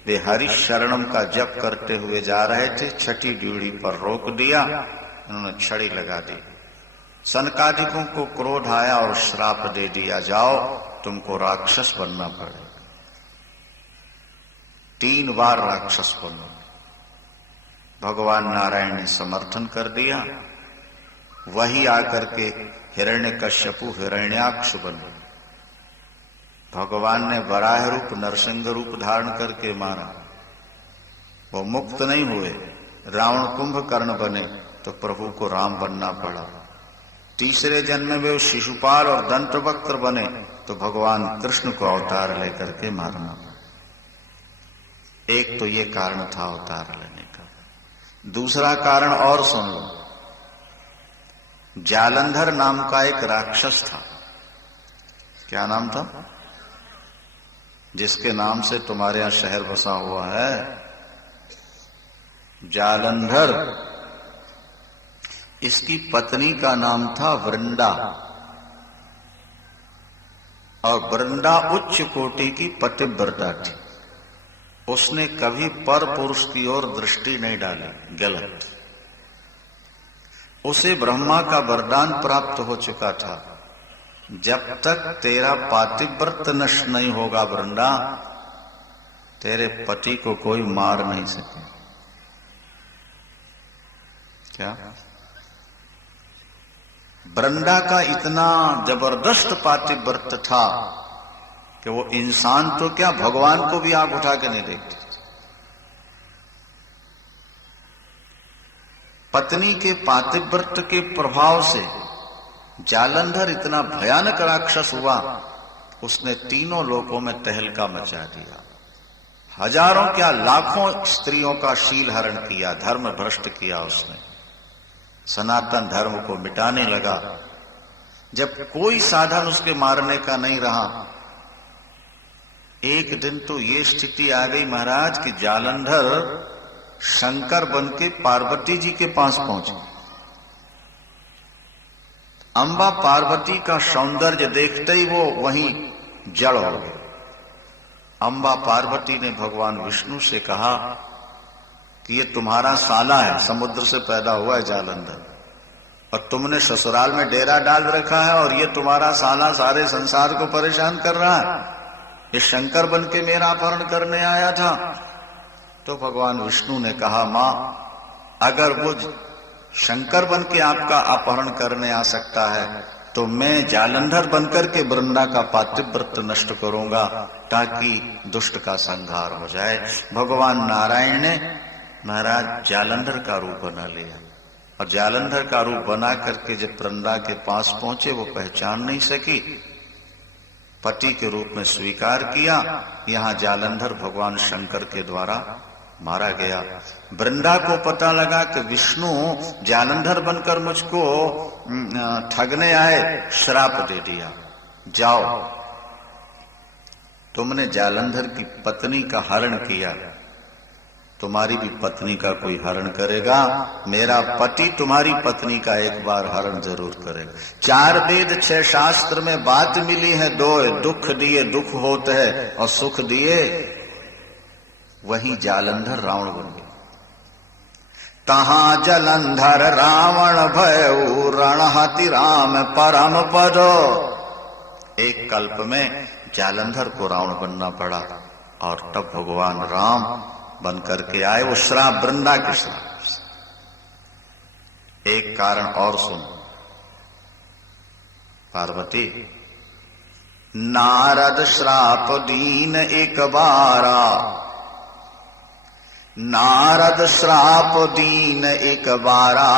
वे हरि शरणम का जप करते हुए जा रहे थे, छठी ड्यूढ़ी पर रोक दिया, उन्होंने छड़ी लगा दी। सनकादिकों को क्रोध आया और श्राप दे दिया, जाओ तुमको राक्षस बनना पड़ेगा। 3 बार राक्षस बनो। भगवान नारायण ने समर्थन कर दिया। वही आकर के हिरण्यकश्यपु हिरण्याक्ष बने। भगवान ने वराह रूप नरसिंह रूप धारण करके मारा। वो मुक्त नहीं हुए, रावण कुंभकर्ण बने तो प्रभु को राम बनना पड़ा। तीसरे जन्म में वो शिशुपाल और दंतवक्त्र बने तो भगवान कृष्ण को अवतार लेकर के मारना पड़ा। एक तो ये कारण था अवतार लेने का। दूसरा कारण और सुन लो। जालंधर नाम का एक राक्षस था। क्या नाम था? जिसके नाम से तुम्हारे यहां शहर बसा हुआ है, जालंधर। इसकी पत्नी का नाम था वृंदा, और वृंदा उच्च कोटि की पतिव्रता थी। उसने कभी पर पुरुष की ओर दृष्टि नहीं डाली, गलत। उसे ब्रह्मा का वरदान प्राप्त हो चुका था, जब तक तेरा पातिव्रत नष्ट नहीं होगा वृंदा, तेरे पति को कोई मार नहीं सके। क्या? वृंदा का इतना जबरदस्त पातिव्रत था कि वो इंसान तो क्या, भगवान को भी आंख उठा के नहीं देखती। पत्नी के पातिव्रत के प्रभाव से जालंधर इतना भयानक राक्षस हुआ, उसने तीनों लोकों में तहलका मचा दिया। हजारों क्या लाखों स्त्रियों का शील हरण किया, धर्म भ्रष्ट किया उसने। सनातन धर्म को मिटाने लगा। जब कोई साधन उसके मारने का नहीं रहा, एक दिन तो ये स्थिति आ गई महाराज कि जालंधर शंकर बन के पार्वती जी के पास पहुंचे। अंबा पार्वती का सौंदर्य देखते ही वो वहीं जड़ हो गए। अंबा पार्वती ने भगवान विष्णु से कहा कि ये तुम्हारा साला है, समुद्र से पैदा हुआ है जालंधर, और तुमने ससुराल में डेरा डाल रखा है, और ये तुम्हारा साला सारे संसार को परेशान कर रहा है। ये शंकर बन के मेरा अपहरण करने आया था। तो भगवान विष्णु ने कहा, मां, अगर वो शंकर बन के आपका अपहरण करने आ सकता है तो मैं जालंधर बनकर के वृंदा का पातिव्रत नष्ट करूंगा, ताकि दुष्ट का संहार हो जाए। भगवान नारायण ने महाराज जालंधर का रूप बना लिया। और जालंधर का रूप बना करके जब वृंदा के पास पहुंचे, वो पहचान नहीं सकी, पति के रूप में स्वीकार किया। यहां जालंधर भगवान शंकर के द्वारा मारा गया। वृंदा को पता लगा कि विष्णु जालंधर बनकर मुझको ठगने आए, श्राप दे दिया, जाओ तुमने जालंधर की पत्नी का हरण किया, तुम्हारी भी पत्नी का कोई हरण करेगा। मेरा पति तुम्हारी पत्नी का एक बार हरण जरूर करेगा। 4 वेद 6 शास्त्र में बात मिली है, 2 दुख दिए दुख होते है और सुख दिए। वही जालंधर रावण बन गया। तहां जलंधर रावण भयउ रणहति राम परम पदो। एक कल्प में जालंधर को रावण बनना पड़ा और तब भगवान राम बन करके आए। वो श्राप वृंदा के श्राप। एक कारण और सुन पार्वती, नारद श्राप दीन एक बारा, नारद श्राप दीन एक बारा,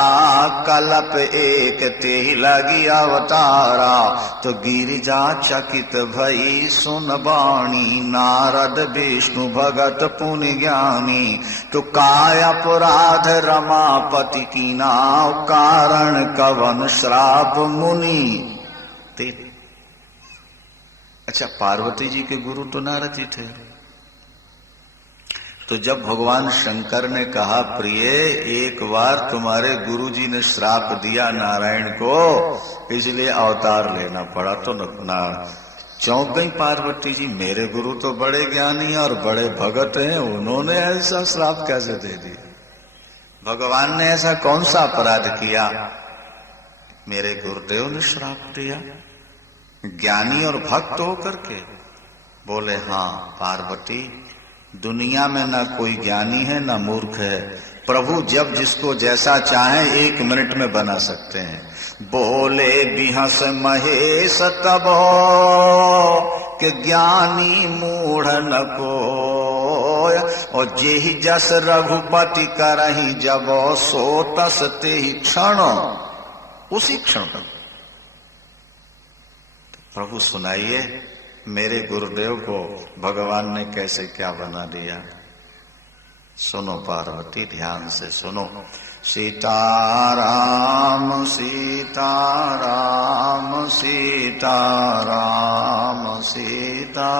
कलप एक ते लगी अवतारा। तो गिरिजा चकित भई सुन बाणी, नारद विष्णु भगत पुनि ज्ञानी। तो काय अपराध रमापति की नाव, कारण कवन श्राप मुनि। अच्छा, पार्वती जी के गुरु तो नारद जी थे। तो जब भगवान शंकर ने कहा, प्रिय एक बार तुम्हारे गुरुजी ने श्राप दिया नारायण को, इसलिए अवतार लेना पड़ा, तो ना चौंक गई पार्वती जी। मेरे गुरु तो बड़े ज्ञानी और बड़े भगत हैं, उन्होंने ऐसा श्राप कैसे दे दिया? भगवान ने ऐसा कौन सा अपराध किया? मेरे गुरुदेव ने श्राप दिया, ज्ञानी और भक्त होकर के। बोले, हाँ पार्वती, दुनिया में ना कोई ज्ञानी है ना मूर्ख है। प्रभु जब जिसको जैसा चाहे 1 मिनट में बना सकते हैं। बोले बिहस महेश तब के ज्ञानी मूढ़ न कोय, और जेहि जस रघुपति करहि जब सो तस तेहि क्षण, उसी क्षण पर। प्रभु सुनाइए, मेरे गुरुदेव को भगवान ने कैसे क्या बना दिया। सुनो पार्वती, ध्यान से सुनो। सीताराम सीताराम सीताराम सीता।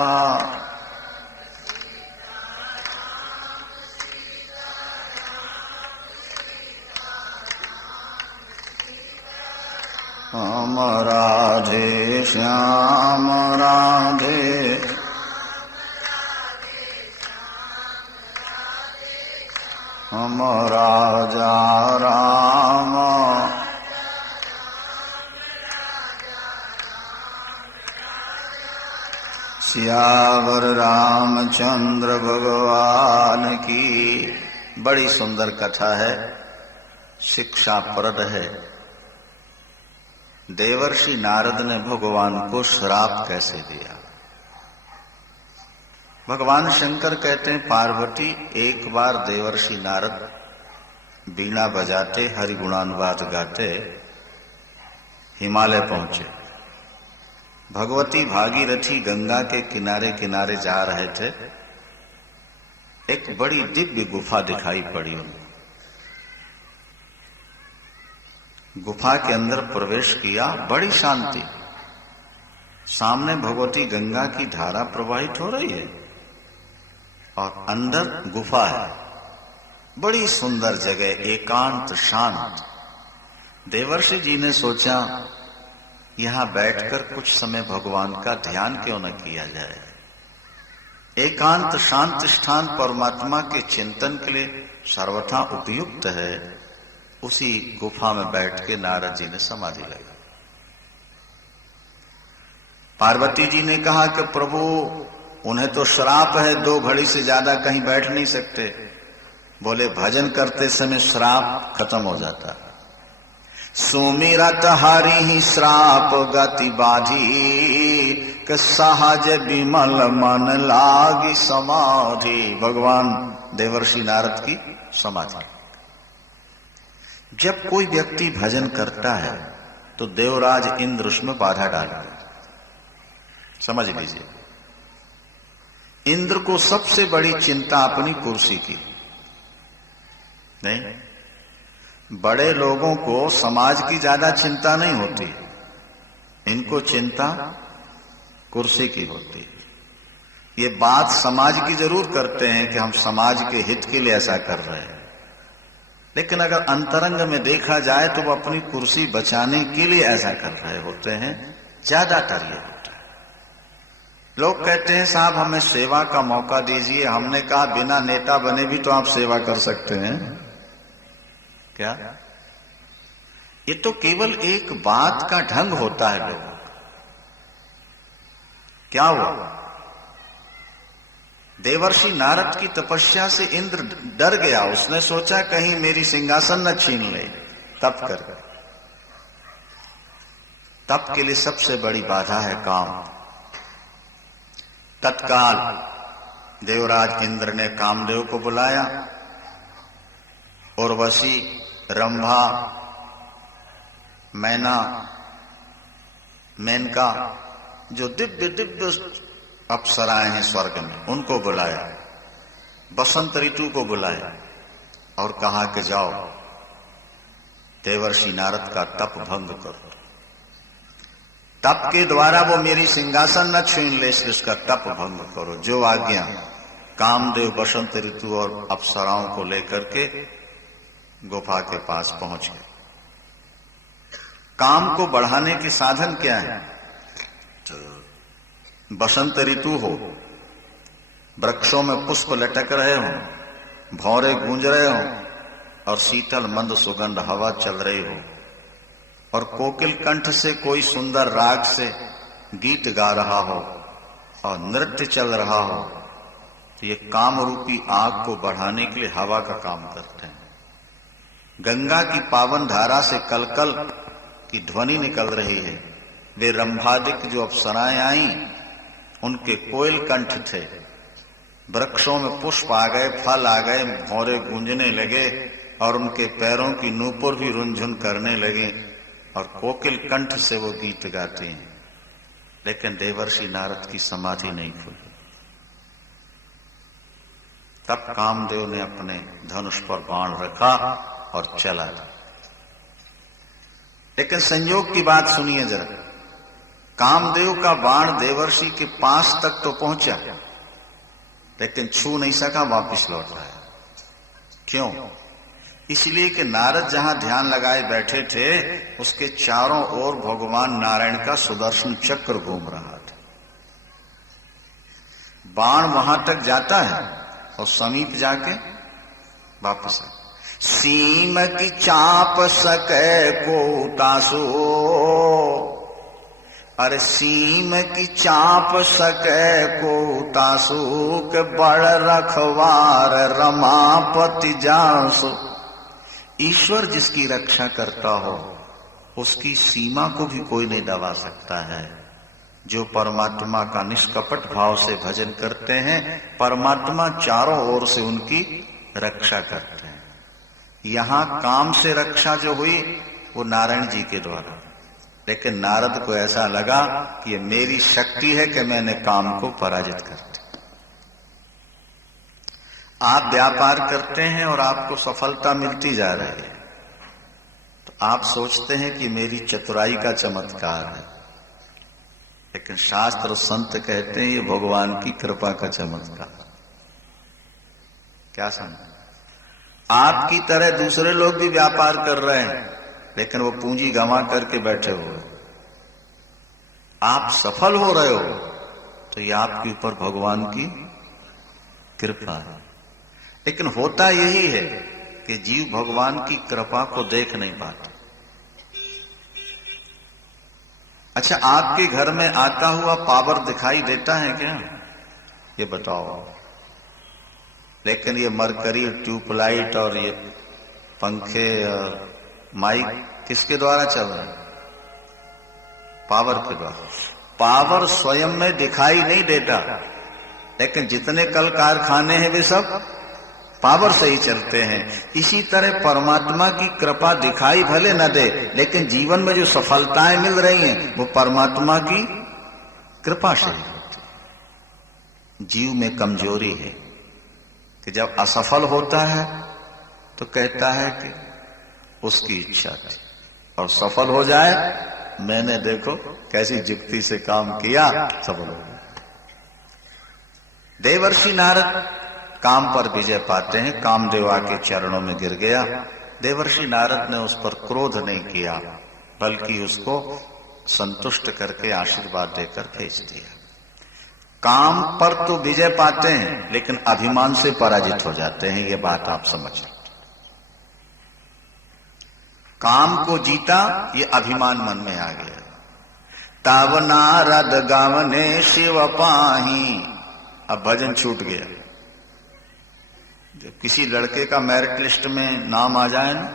हम राधे श्याम राधे, हम राजा राम, सियावर रामचंद्र भगवान की। बड़ी सुंदर कथा है, शिक्षाप्रद है। देवर्षि नारद ने भगवान को श्राप कैसे दिया। भगवान शंकर कहते हैं, पार्वती एक बार देवर्षि नारद बीणा बजाते हरिगुणानुवाद गाते हिमालय पहुंचे। भगवती भागीरथी गंगा के किनारे किनारे जा रहे थे। एक बड़ी दिव्य गुफा दिखाई पड़ी उन्हें। गुफा के अंदर प्रवेश किया, बड़ी शांति। सामने भगवती गंगा की धारा प्रवाहित हो रही है और अंदर गुफा है। बड़ी सुंदर जगह, एकांत शांत। देवर्षि जी ने सोचा, यहां बैठकर कुछ समय भगवान का ध्यान क्यों न किया जाए। एकांत शांत स्थान परमात्मा के चिंतन के लिए सर्वथा उपयुक्त है। उसी गुफा में बैठ के नारद जी ने समाधि लगाई। पार्वती जी ने कहा कि प्रभु, उन्हें तो श्राप है, 2 घड़ी से ज्यादा कहीं बैठ नहीं सकते। बोले, भजन करते समय श्राप खत्म हो जाता। सुमिरत हरि ही श्राप गति बाधी, कि सहज विमल मन लागी समाधि। भगवान देवर्षि नारद की समाधि। जब कोई व्यक्ति भजन करता है तो देवराज इंद्र उसमें बाधा डालता है। समझ लीजिए, इंद्र को सबसे बड़ी चिंता अपनी कुर्सी की नहीं, बड़े लोगों को समाज की ज्यादा चिंता नहीं होती, इनको चिंता कुर्सी की होती है। ये बात समाज की जरूर करते हैं कि हम समाज के हित के लिए ऐसा कर रहे हैं, लेकिन अगर अंतरंग में देखा जाए तो वो अपनी कुर्सी बचाने के लिए ऐसा कर रहे होते हैं, ज्यादातर ये होता है। लोग कहते हैं साहब हमें सेवा का मौका दीजिए, हमने कहा बिना नेता बने भी तो आप सेवा कर सकते हैं क्या? ये तो केवल एक बात का ढंग होता है लोगों का। क्या हुआ? देवर्षि नारद की तपस्या से इंद्र डर गया, उसने सोचा कहीं मेरी सिंहासन न छीन ले, तप कर। तप के लिए सबसे बड़ी बाधा है काम। तत्काल देवराज इंद्र ने कामदेव को बुलाया। उर्वशी, रंभा, मैना, मेनका, जो दिव्य दिव्य अप्सराएं हैं स्वर्ग में, उनको बुलाया। बसंत ऋतु को बुलाया और कहा कि जाओ देवर्षि नारद का तप भंग करो, तप के द्वारा वो मेरी सिंहासन न छीन ले, इसलिए उसका तप भंग करो। जो आज्ञा। कामदेव बसंत ऋतु और अप्सराओं को लेकर के गुफा के पास पहुंच गए। काम को बढ़ाने के साधन क्या है? बसंत ऋतु हो, वृक्षों में पुष्प लटक रहे हो, भौरे गूंज रहे हो और शीतल मंद सुगंध हवा चल रही हो और कोकिल कंठ से कोई सुंदर राग से गीत गा रहा हो और नृत्य चल रहा हो, तो ये काम रूपी आग को बढ़ाने के लिए हवा का काम करते हैं। गंगा की पावन धारा से कलकल की ध्वनि निकल रही है। वे रंभादिक जो अप्सराएं आई, उनके कोयल कंठ थे। वृक्षों में पुष्प आ गए, फल आ गए, भौरे गूंजने लगे और उनके पैरों की नूपुर भी रुनझुन करने लगे और कोकिल कंठ से वो गीत गाते हैं। लेकिन देवर्षि नारद की समाधि नहीं खुली। तब कामदेव ने अपने धनुष पर बाण रखा और चला। लेकिन संयोग की बात सुनिए जरा। कामदेव का बाण देवर्षि के पास तक तो पहुंचा, लेकिन छू नहीं सका, वापस लौट आया। क्यों? इसलिए कि नारद जहां ध्यान लगाए बैठे थे, उसके चारों ओर भगवान नारायण का सुदर्शन चक्र घूम रहा था। बाण वहां तक जाता है और समीप जाके वापस आ। सीम की चाप सके को तासो, अरे सीम की चाप सके को तासो के बड़ रखवार रमापति जासो। ईश्वर जिसकी रक्षा करता हो उसकी सीमा को भी कोई नहीं दबा सकता है। जो परमात्मा का निष्कपट भाव से भजन करते हैं, परमात्मा चारों ओर से उनकी रक्षा करते हैं। यहां काम से रक्षा जो हुई वो नारायण जी के द्वारा, लेकिन नारद को ऐसा लगा कि ये मेरी शक्ति है कि मैंने काम को पराजित कर दिया। आप व्यापार करते हैं और आपको सफलता मिलती जा रही है, तो आप सोचते हैं कि मेरी चतुराई का चमत्कार है, लेकिन शास्त्र और संत कहते हैं ये भगवान की कृपा का चमत्कार। क्या समझ? आपकी तरह दूसरे लोग भी व्यापार कर रहे हैं, लेकिन वो पूंजी गंवा करके बैठे हुए। आप सफल हो रहे हो तो ये आपके ऊपर भगवान की कृपा है। लेकिन होता यही है कि जीव भगवान की कृपा को देख नहीं पाता। अच्छा, आपके घर में आता हुआ पावर दिखाई देता है क्या? ये बताओ। लेकिन ये मरकरी, ट्यूबलाइट और ये पंखे और माइक किसके द्वारा चल रहा है? पावर के द्वारा। पावर स्वयं में दिखाई नहीं देता, लेकिन जितने कल कारखाने हैं वे सब पावर से ही चलते हैं। इसी तरह परमात्मा की कृपा दिखाई भले न दे, लेकिन जीवन में जो सफलताएं मिल रही हैं वो परमात्मा की कृपा से ही होती। जीव में कमजोरी है कि जब असफल होता है तो कहता है कि उसकी इच्छा थी, और सफल हो जाए मैंने देखो कैसी जुक्ति से काम किया, सफल हो गया। देवर्षि नारद काम पर विजय पाते हैं, कामदेवा के चरणों में गिर गया। देवर्षि नारद ने उस पर क्रोध नहीं किया, बल्कि उसको संतुष्ट करके आशीर्वाद देकर भेज दिया। काम पर तो विजय पाते हैं, लेकिन अभिमान से पराजित हो जाते हैं, ये बात आप समझ लें। काम को जीता, ये अभिमान मन में आ गया। तब नारद गावने शिव पाही, अब भजन छूट गया। जब किसी लड़के का मेरिट लिस्ट में नाम आ जाए ना,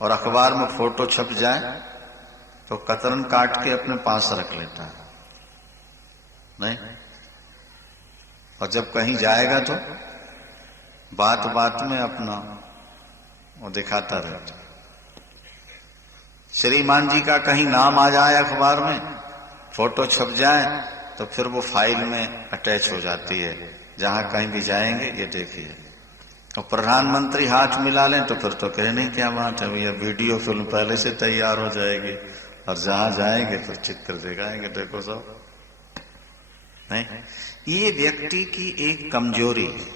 और अखबार में फोटो छप जाए, तो कतरन काट के अपने पास रख लेता है, नहीं? और जब कहीं जाएगा तो बात बात में अपना वो दिखाता रहता है। श्रीमान जी का कहीं नाम आ जाए अखबार में, फोटो छप जाए, तो फिर वो फाइल में अटैच हो जाती है। जहां कहीं भी जाएंगे ये देखिए। और प्रधानमंत्री हाथ मिला लें तो फिर तो कहने क्या बात है भैया, वीडियो फिल्म पहले से तैयार हो जाएगी, और जहां जाएंगे तो चित्र दिखाएंगे, देखो सब। नहीं, ये व्यक्ति की एक कमजोरी है।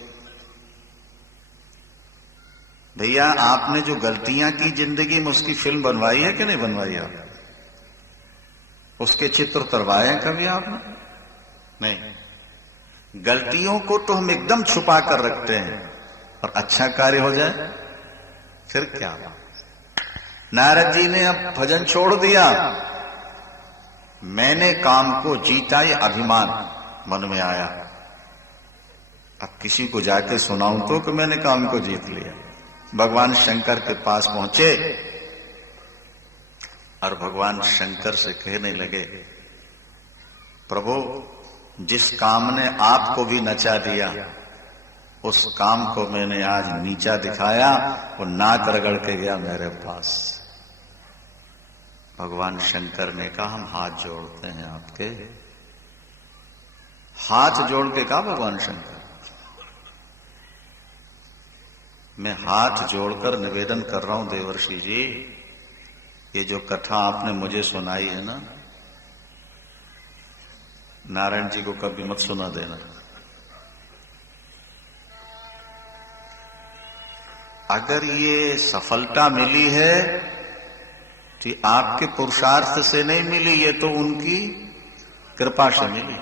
भैया आपने जो गलतियां की जिंदगी में, उसकी फिल्म बनवाई है कि नहीं बनवाई? आप उसके चित्र उतरवाए कभी आपने? नहीं। गलतियों को तो हम एकदम छुपा कर रखते हैं, और अच्छा कार्य हो जाए फिर क्या? नारद जी ने अब भजन छोड़ दिया। मैंने काम को जीता, ये अभिमान मन में आया। अब किसी को जाके सुनाऊं तो कि मैंने काम को जीत लिया। भगवान शंकर के पास पहुंचे, और भगवान शंकर से कहने लगे, प्रभु जिस काम ने आपको भी नचा दिया, उस काम को मैंने आज नीचा दिखाया, वो नाक रगड़ के गया मेरे पास। भगवान शंकर ने कहा, हम हाथ जोड़ते हैं आपके। हाथ जोड़ के कहा भगवान शंकर, मैं हाथ जोड़कर निवेदन कर रहा हूं देवर्षि जी, ये जो कथा आपने मुझे सुनाई है ना, नारायण जी को कभी मत सुना देना। अगर ये सफलता मिली है तो आपके पुरुषार्थ से नहीं मिली, ये तो उनकी कृपा से मिली।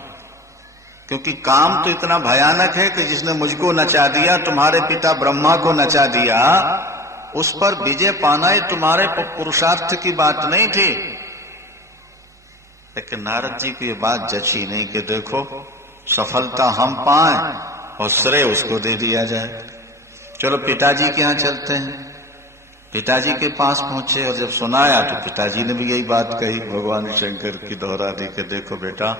क्योंकि काम तो इतना भयानक है कि जिसने मुझको नचा दिया, तुम्हारे पिता ब्रह्मा को नचा दिया, उस पर विजय पाना ये तुम्हारे पुरुषार्थ की बात नहीं थी। लेकिन नारद जी को ये बात जची नहीं कि देखो सफलता हम पाएं और श्रेय उसको दे दिया जाए। चलो पिताजी के यहां चलते हैं। पिताजी के पास पहुंचे, और जब सुनाया तो पिताजी ने भी यही बात कही, भगवान शंकर की दोहरा दी कि देखो बेटा,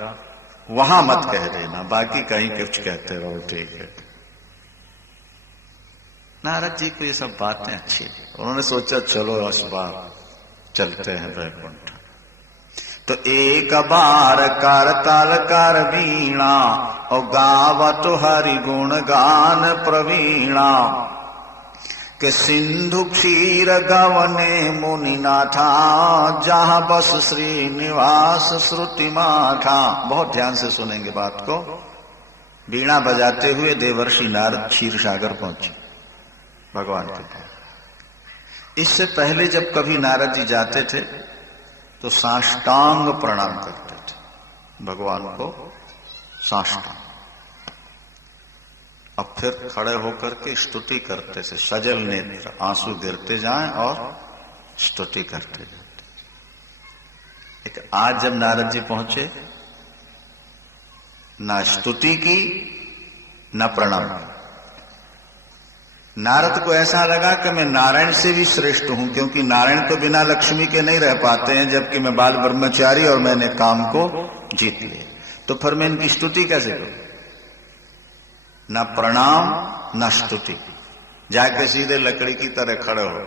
वहां मत कह देना, बाकी कहीं कुछ कहते रहो, ठीक है। नारद जी को ये सब बातें अच्छी थी। उन्होंने सोचा चलो इस बार चलते हैं वैकुंठ। तो एक बार करताल कर वीणा, और गावत हरि गुण गान प्रवीणा, के सिंधु क्षीर गवने मुनि नाथा, जहां बस श्रीनिवास श्रुति माथा। बहुत ध्यान से सुनेंगे बात को। वीणा बजाते हुए देवर्षि नारद क्षीर सागर पहुंचे भगवान के पास। इससे पहले जब कभी नारद जी जाते थे तो साष्टांग प्रणाम करते थे भगवान को, साष्टांग। अब फिर खड़े होकर के स्तुति करते थे, सजल नेत्र, आंसू गिरते जाएं और स्तुति करते जाते। लेकिन आज जब नारद जी पहुंचे, ना स्तुति की ना प्रणाम। नारद को ऐसा लगा कि मैं नारायण से भी श्रेष्ठ हूं, क्योंकि नारायण तो बिना लक्ष्मी के नहीं रह पाते हैं, जबकि मैं बाल ब्रह्मचारी और मैंने काम को जीत लिया। तो फिर मैं इनकी स्तुति कैसे करूं? न प्रणाम न स्तुति, जाके सीधे लकड़ी की तरह खड़े हो।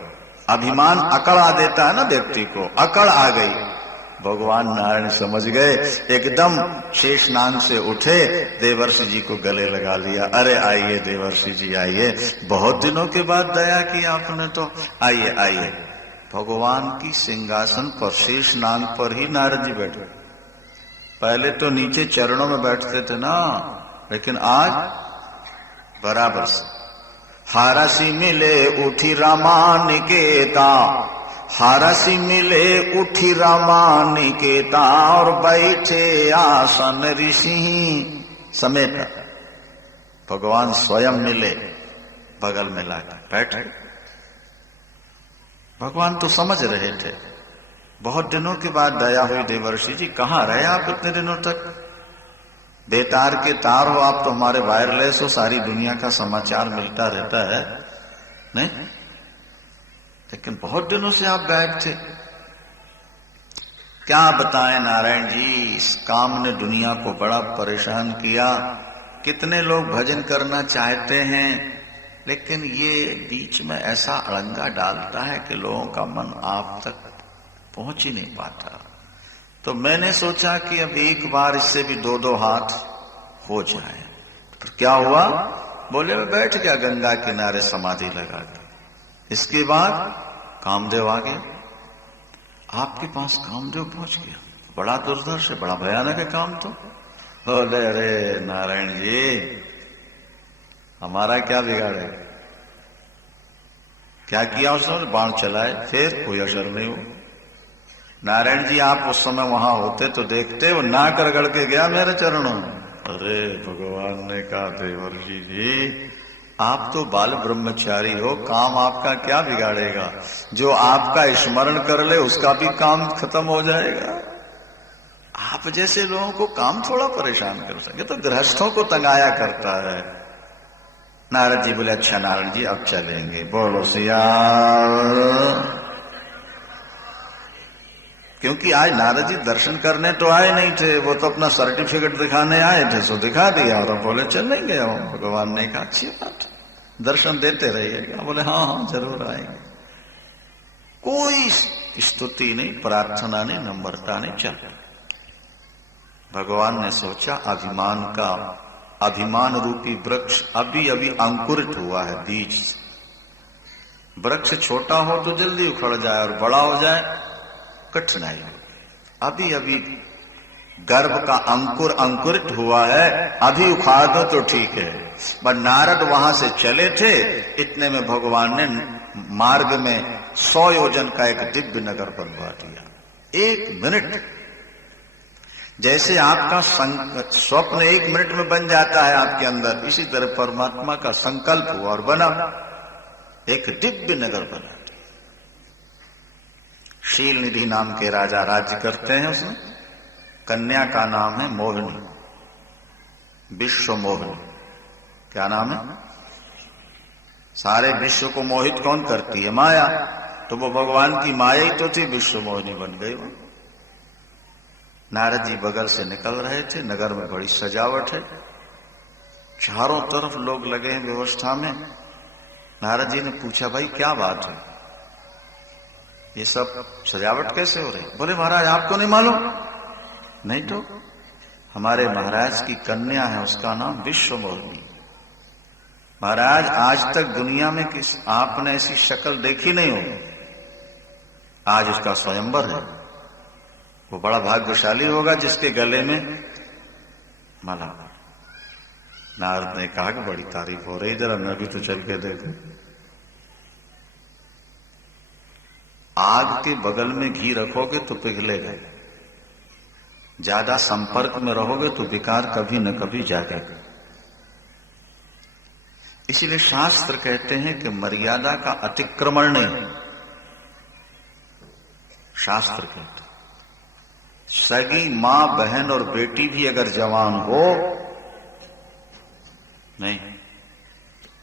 अभिमान अकड़ा देता है ना व्यक्ति को, अकड़ आ गई। भगवान नारायण समझ गए, एकदम शेषनाग से उठे, देवर्षि जी को गले लगा लिया। अरे आइए देवर्षि जी आइए, बहुत दिनों के बाद दया की आपने तो, आइए आइए। भगवान की सिंहासन पर, शेषनाग पर ही नारद जी बैठे। पहले तो नीचे चरणों में बैठते थे ना, लेकिन आज बराबर से। हारसी मिले उठी रामानिकेता, हारसी मिले उठी रामानिकेता, और बैठे आसन ऋषि समेत। भगवान स्वयं मिले, बगल में लाकर बैठे। भगवान तो समझ रहे थे, बहुत दिनों के बाद दया हुई। देवर्षि जी कहाँ रहे आप इतने दिनों तक? बेतार के तार हो आप तो, हमारे वायरलेस हो, सारी दुनिया का समाचार मिलता रहता है नहीं, लेकिन बहुत दिनों से आप गायब थे। क्या बताएं नारायण जी, इस काम ने दुनिया को बड़ा परेशान किया। कितने लोग भजन करना चाहते हैं, लेकिन ये बीच में ऐसा अड़ंगा डालता है कि लोगों का मन आप तक पहुंच ही नहीं पाता। तो मैंने सोचा कि अब एक बार इससे भी दो दो हाथ हो जाए। तो क्या हुआ, बोले मैं बैठ गया गंगा किनारे समाधि लगा के। इसके बाद कामदेव आ गया, आपके पास कामदेव पहुंच गया। बड़ा दुर्धर्ष है, बड़ा भयानक है काम तो। बोले अरे नारायण जी, हमारा क्या बिगाड़े? क्या किया उसने? बाण चलाए, फिर कोई असर नहीं हो। नारायण जी आप उस समय वहां होते तो देखते, वो नाक रगड़ के गया मेरे चरणों में। अरे भगवान ने कहा देवर्षि जी आप तो बाल ब्रह्मचारी हो, काम आपका क्या बिगाड़ेगा? जो आपका स्मरण कर ले उसका भी काम खत्म हो जाएगा। आप जैसे लोगों को काम थोड़ा परेशान कर सके, तो गृहस्थों को तंगाया करता है। नारद जी बोले अच्छा नारायण जी अब चलेंगे। बोलो सियार। क्योंकि आज नारद जी दर्शन करने तो आए नहीं थे, वो तो अपना सर्टिफिकेट दिखाने आए थे, सो दिखा दिया और बोले चलेंगे। भगवान ने कहा अच्छी बात, दर्शन देते रहिएगा। बोले हाँ हाँ जरूर आएंगे। कोई स्तुति नहीं, प्रार्थना नहीं, नम्रता नहीं, चल। भगवान ने सोचा अभिमान का, अभिमान रूपी वृक्ष अभी अभी अंकुरित हुआ है बीज। वृक्ष छोटा हो तो जल्दी उखड़ जाए और बड़ा हो जाए कठिनाई हो। अभी अभी गर्भ का अंकुर अंकुरित हुआ है, अभी उखाड़ दो तो ठीक है। पर नारद वहां से चले थे, इतने में भगवान ने मार्ग में 100 योजन का एक दिव्य नगर बनवा दिया। 1 मिनट, जैसे आपका स्वप्न 1 मिनट में बन जाता है आपके अंदर, इसी तरह परमात्मा का संकल्प हुआ और बना, एक दिव्य नगर बना। शील निधि नाम के राजा राज्य करते हैं उसमें। कन्या का नाम है मोहिनी, विश्व मोहिनी। क्या नाम है? सारे विश्व को मोहित कौन करती है? माया। तो वो भगवान की माया ही तो थी, विश्व मोहिनी बन गई वो। नारद जी बगल से निकल रहे थे, नगर में बड़ी सजावट है, चारों तरफ लोग लगे हैं व्यवस्था में। नारद जी ने पूछा भाई क्या बात है, ये सब सजावट कैसे हो रही? बोले महाराज आपको नहीं मालूम? नहीं तो हमारे महाराज की कन्या है, उसका नाम विश्व मोहिनी। महाराज आज तक दुनिया में किस आपने ऐसी शक्ल देखी नहीं होगी, आज उसका स्वयंवर है। वो बड़ा भाग्यशाली होगा जिसके गले में माला। नारद ने कहा कि बड़ी तारीफ हो रही, जरा मैं भी तो चल के देखूं। आग के बगल में घी रखोगे तो पिघलेगा, ज्यादा संपर्क में रहोगे तो विकार कभी न कभी जागेगा। इसीलिए शास्त्र कहते हैं कि मर्यादा का अतिक्रमण नहीं। शास्त्र कहते सगी मां बहन और बेटी भी अगर जवान हो नहीं,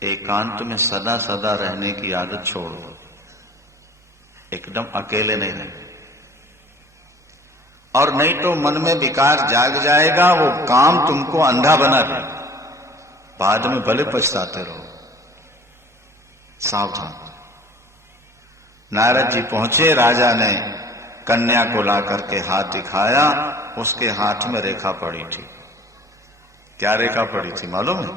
एकांत में सदा सदा रहने की आदत छोड़ दो, एकदम अकेले नहीं रहना। और नहीं तो मन में विकार जाग जाएगा, वो काम तुमको अंधा बना देगा। बाद में भले पछताते रहो। सावधान। नारद जी पहुंचे, राजा ने कन्या को ला करके हाथ दिखाया, उसके हाथ में रेखा पड़ी थी। क्या रेखा पड़ी थी मालूम है?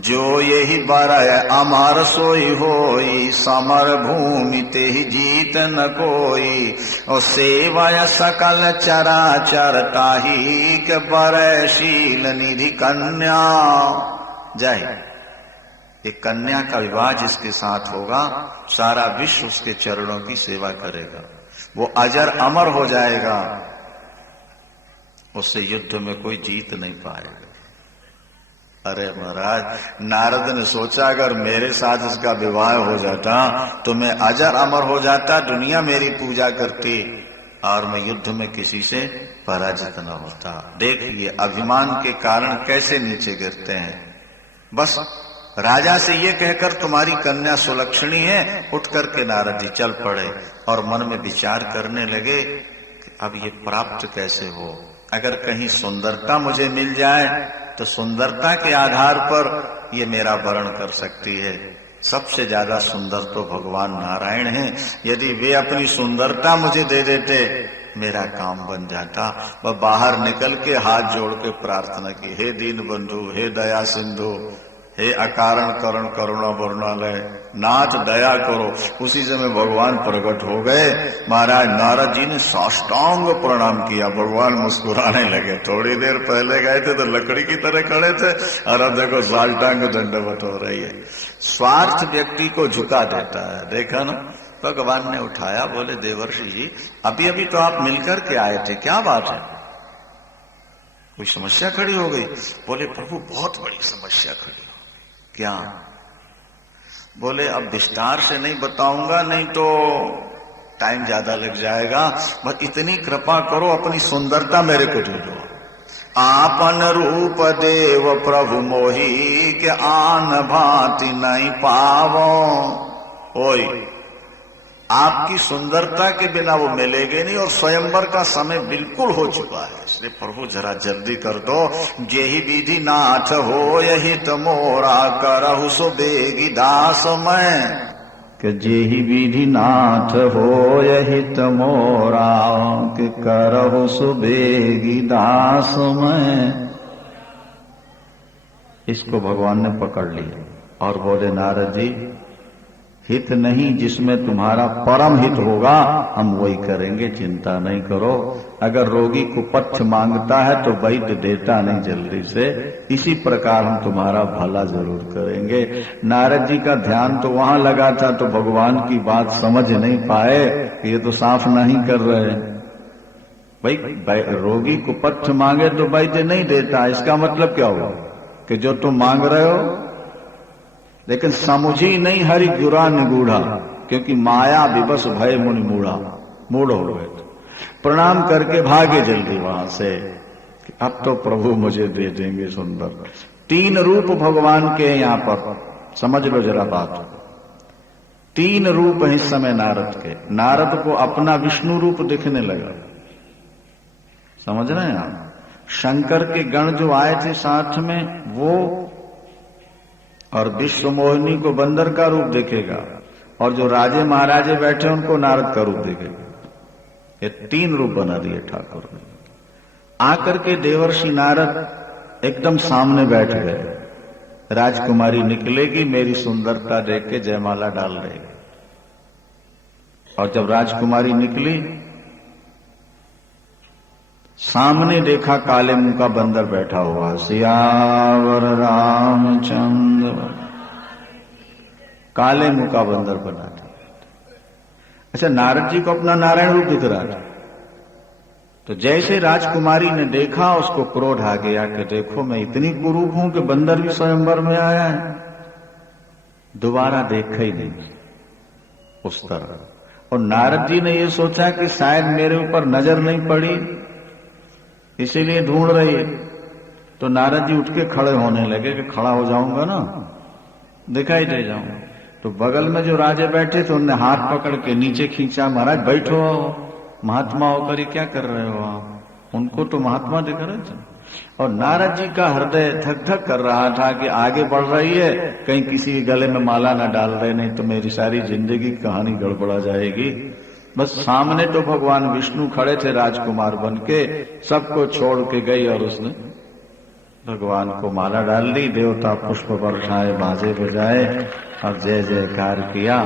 जो यही बरय अमर सोई होई, समर भूमि ते ही जीत न कोई, और सेवय सकल चराचर ताही, के बरय शील निधि कन्या। जय। एक कन्या का विवाह जिसके साथ होगा, सारा विश्व उसके चरणों की सेवा करेगा, वो अजर अमर हो जाएगा, उससे युद्ध में कोई जीत नहीं पाएगा। अरे महाराज, नारद ने सोचा अगर मेरे साथ इसका विवाह हो जाता तो मैं अजर अमर हो जाता, दुनिया मेरी पूजा करती और मैं युद्ध में किसी से पराजित न होता। देखिए अभिमान के कारण कैसे नीचे गिरते हैं। बस राजा से ये कहकर तुम्हारी कन्या सुलक्षणी है, उठ करके नारद जी चल पड़े और मन में विचार करने लगे कि अब ये प्राप्त कैसे हो। अगर कहीं सुंदरता मुझे मिल जाए तो सुंदरता के आधार पर ये मेरा वर्ण कर सकती है। सबसे ज्यादा सुंदर तो भगवान नारायण हैं, यदि वे अपनी सुंदरता मुझे दे देते मेरा काम बन जाता। वह बाहर निकल के हाथ जोड़ के प्रार्थना की, हे दीन बंधु, हे दया सिंधु, हे अकारण करण करुणा वरुणालय, नाथ दया करो। उसी समय भगवान प्रकट हो गए। महाराज नारद जी ने साष्टांग प्रणाम किया, भगवान मुस्कुराने लगे। थोड़ी देर पहले गए थे तो लकड़ी की तरह खड़े थे, और अब देखो साष्टांग दंडवत हो रही है। स्वार्थ व्यक्ति को झुका देता है, देखा ना। भगवान ने उठाया, बोले देवर्षि जी अभी अभी तो आप मिलकर के आए थे, क्या बात है? कोई समस्या खड़ी हो गई? बोले प्रभु बहुत बड़ी समस्या खड़ी हो। क्या? बोले अब विस्तार से नहीं बताऊंगा, नहीं तो टाइम ज्यादा लग जाएगा, बस इतनी कृपा करो अपनी सुंदरता मेरे को दे दो। आपन रूप देव प्रभु मोही, के आन भांति नहीं पावो। ओए आपकी सुंदरता के बिना वो मिलेगे नहीं, और स्वयंवर का समय बिल्कुल हो चुका है, इसलिए प्रभु जरा जल्दी कर दो। जेहि विधि नाथ हो यही तो मोरा, करहु सो बेगी दास मैं। कि जेहि विधि नाथ हो यही तो मोरा, कि करहु सो बेगी दास मैं। इसको भगवान ने पकड़ लिया और बोले नारद जी हित नहीं, जिसमें तुम्हारा परम हित होगा हम वही करेंगे, चिंता नहीं करो। अगर रोगी को पथ्य मांगता है तो वैद्य देता नहीं जल्दी से, इसी प्रकार हम तुम्हारा भला जरूर करेंगे। नारद जी का ध्यान तो वहां लगा था, तो भगवान की बात समझ नहीं पाए कि ये तो साफ नहीं कर रहे। भाई रोगी को पथ्य मांगे तो वैद्य नहीं देता, इसका मतलब क्या हुआ कि जो तुम मांग रहे हो, लेकिन समझी नहीं हरि गुरा निगूढ़ा, क्योंकि माया विवश भय मुनि मूढ़ा, मूढ़ हो गए। प्रणाम करके भागे जल्दी वहां से, अब तो प्रभु मुझे दे देंगे सुंदर। 3 रूप भगवान के यहाँ पर, समझ लो जरा बात। 3 रूप है इस समय नारद के। नारद को अपना विष्णु रूप दिखने लगा, समझ रहे हैं आप। शंकर के गण जो आए थे साथ में वो, और विश्व मोहिनी को बंदर का रूप देखेगा, और जो राजे महाराजे बैठे उनको नारद का रूप देखेगा। ये 3 रूप बना दिए ठाकुर ने। आकर के देवर्षि नारद एकदम सामने बैठ गए। राजकुमारी निकलेगी, मेरी सुंदरता देख के जयमाला डाल रही। और जब राजकुमारी निकली, सामने देखा काले मुंह का बंदर बैठा हुआ। सियावर रामचंद्र, काले मुंह का बंदर बना था। अच्छा, नारद जी को अपना नारायण रूप दिख रहा था। तो जैसे राजकुमारी ने देखा, उसको क्रोध आ गया कि देखो मैं इतनी कुरूप हूं कि बंदर भी स्वयंवर में आया है। दोबारा देखा ही नहीं उस तरह। और नारद जी ने यह सोचा कि शायद मेरे ऊपर नजर नहीं पड़ी, इसीलिए ढूंढ रही है। तो नारद जी उठ के खड़े होने लगे कि खड़ा हो जाऊंगा ना, दिखाई दे जाऊंगा। तो बगल में जो राजे बैठे थे उनने हाथ पकड़ के नीचे खींचा। महाराज बैठो, महात्मा होकर ये क्या कर रहे हो आप? उनको तो महात्मा दिख रहे थे। और नारद जी का हृदय धक धक कर रहा था कि आगे बढ़ रही है, कहीं किसी के गले में माला ना डाल रहे, नहीं तो मेरी सारी जिंदगी की कहानी गड़बड़ा जाएगी। बस सामने तो भगवान विष्णु खड़े थे राजकुमार बन के, सबको छोड़ के गई और उसने भगवान को माला डाल दी। देवता पुष्प बरसाए, बाजे बजाए और जय जयकार किया।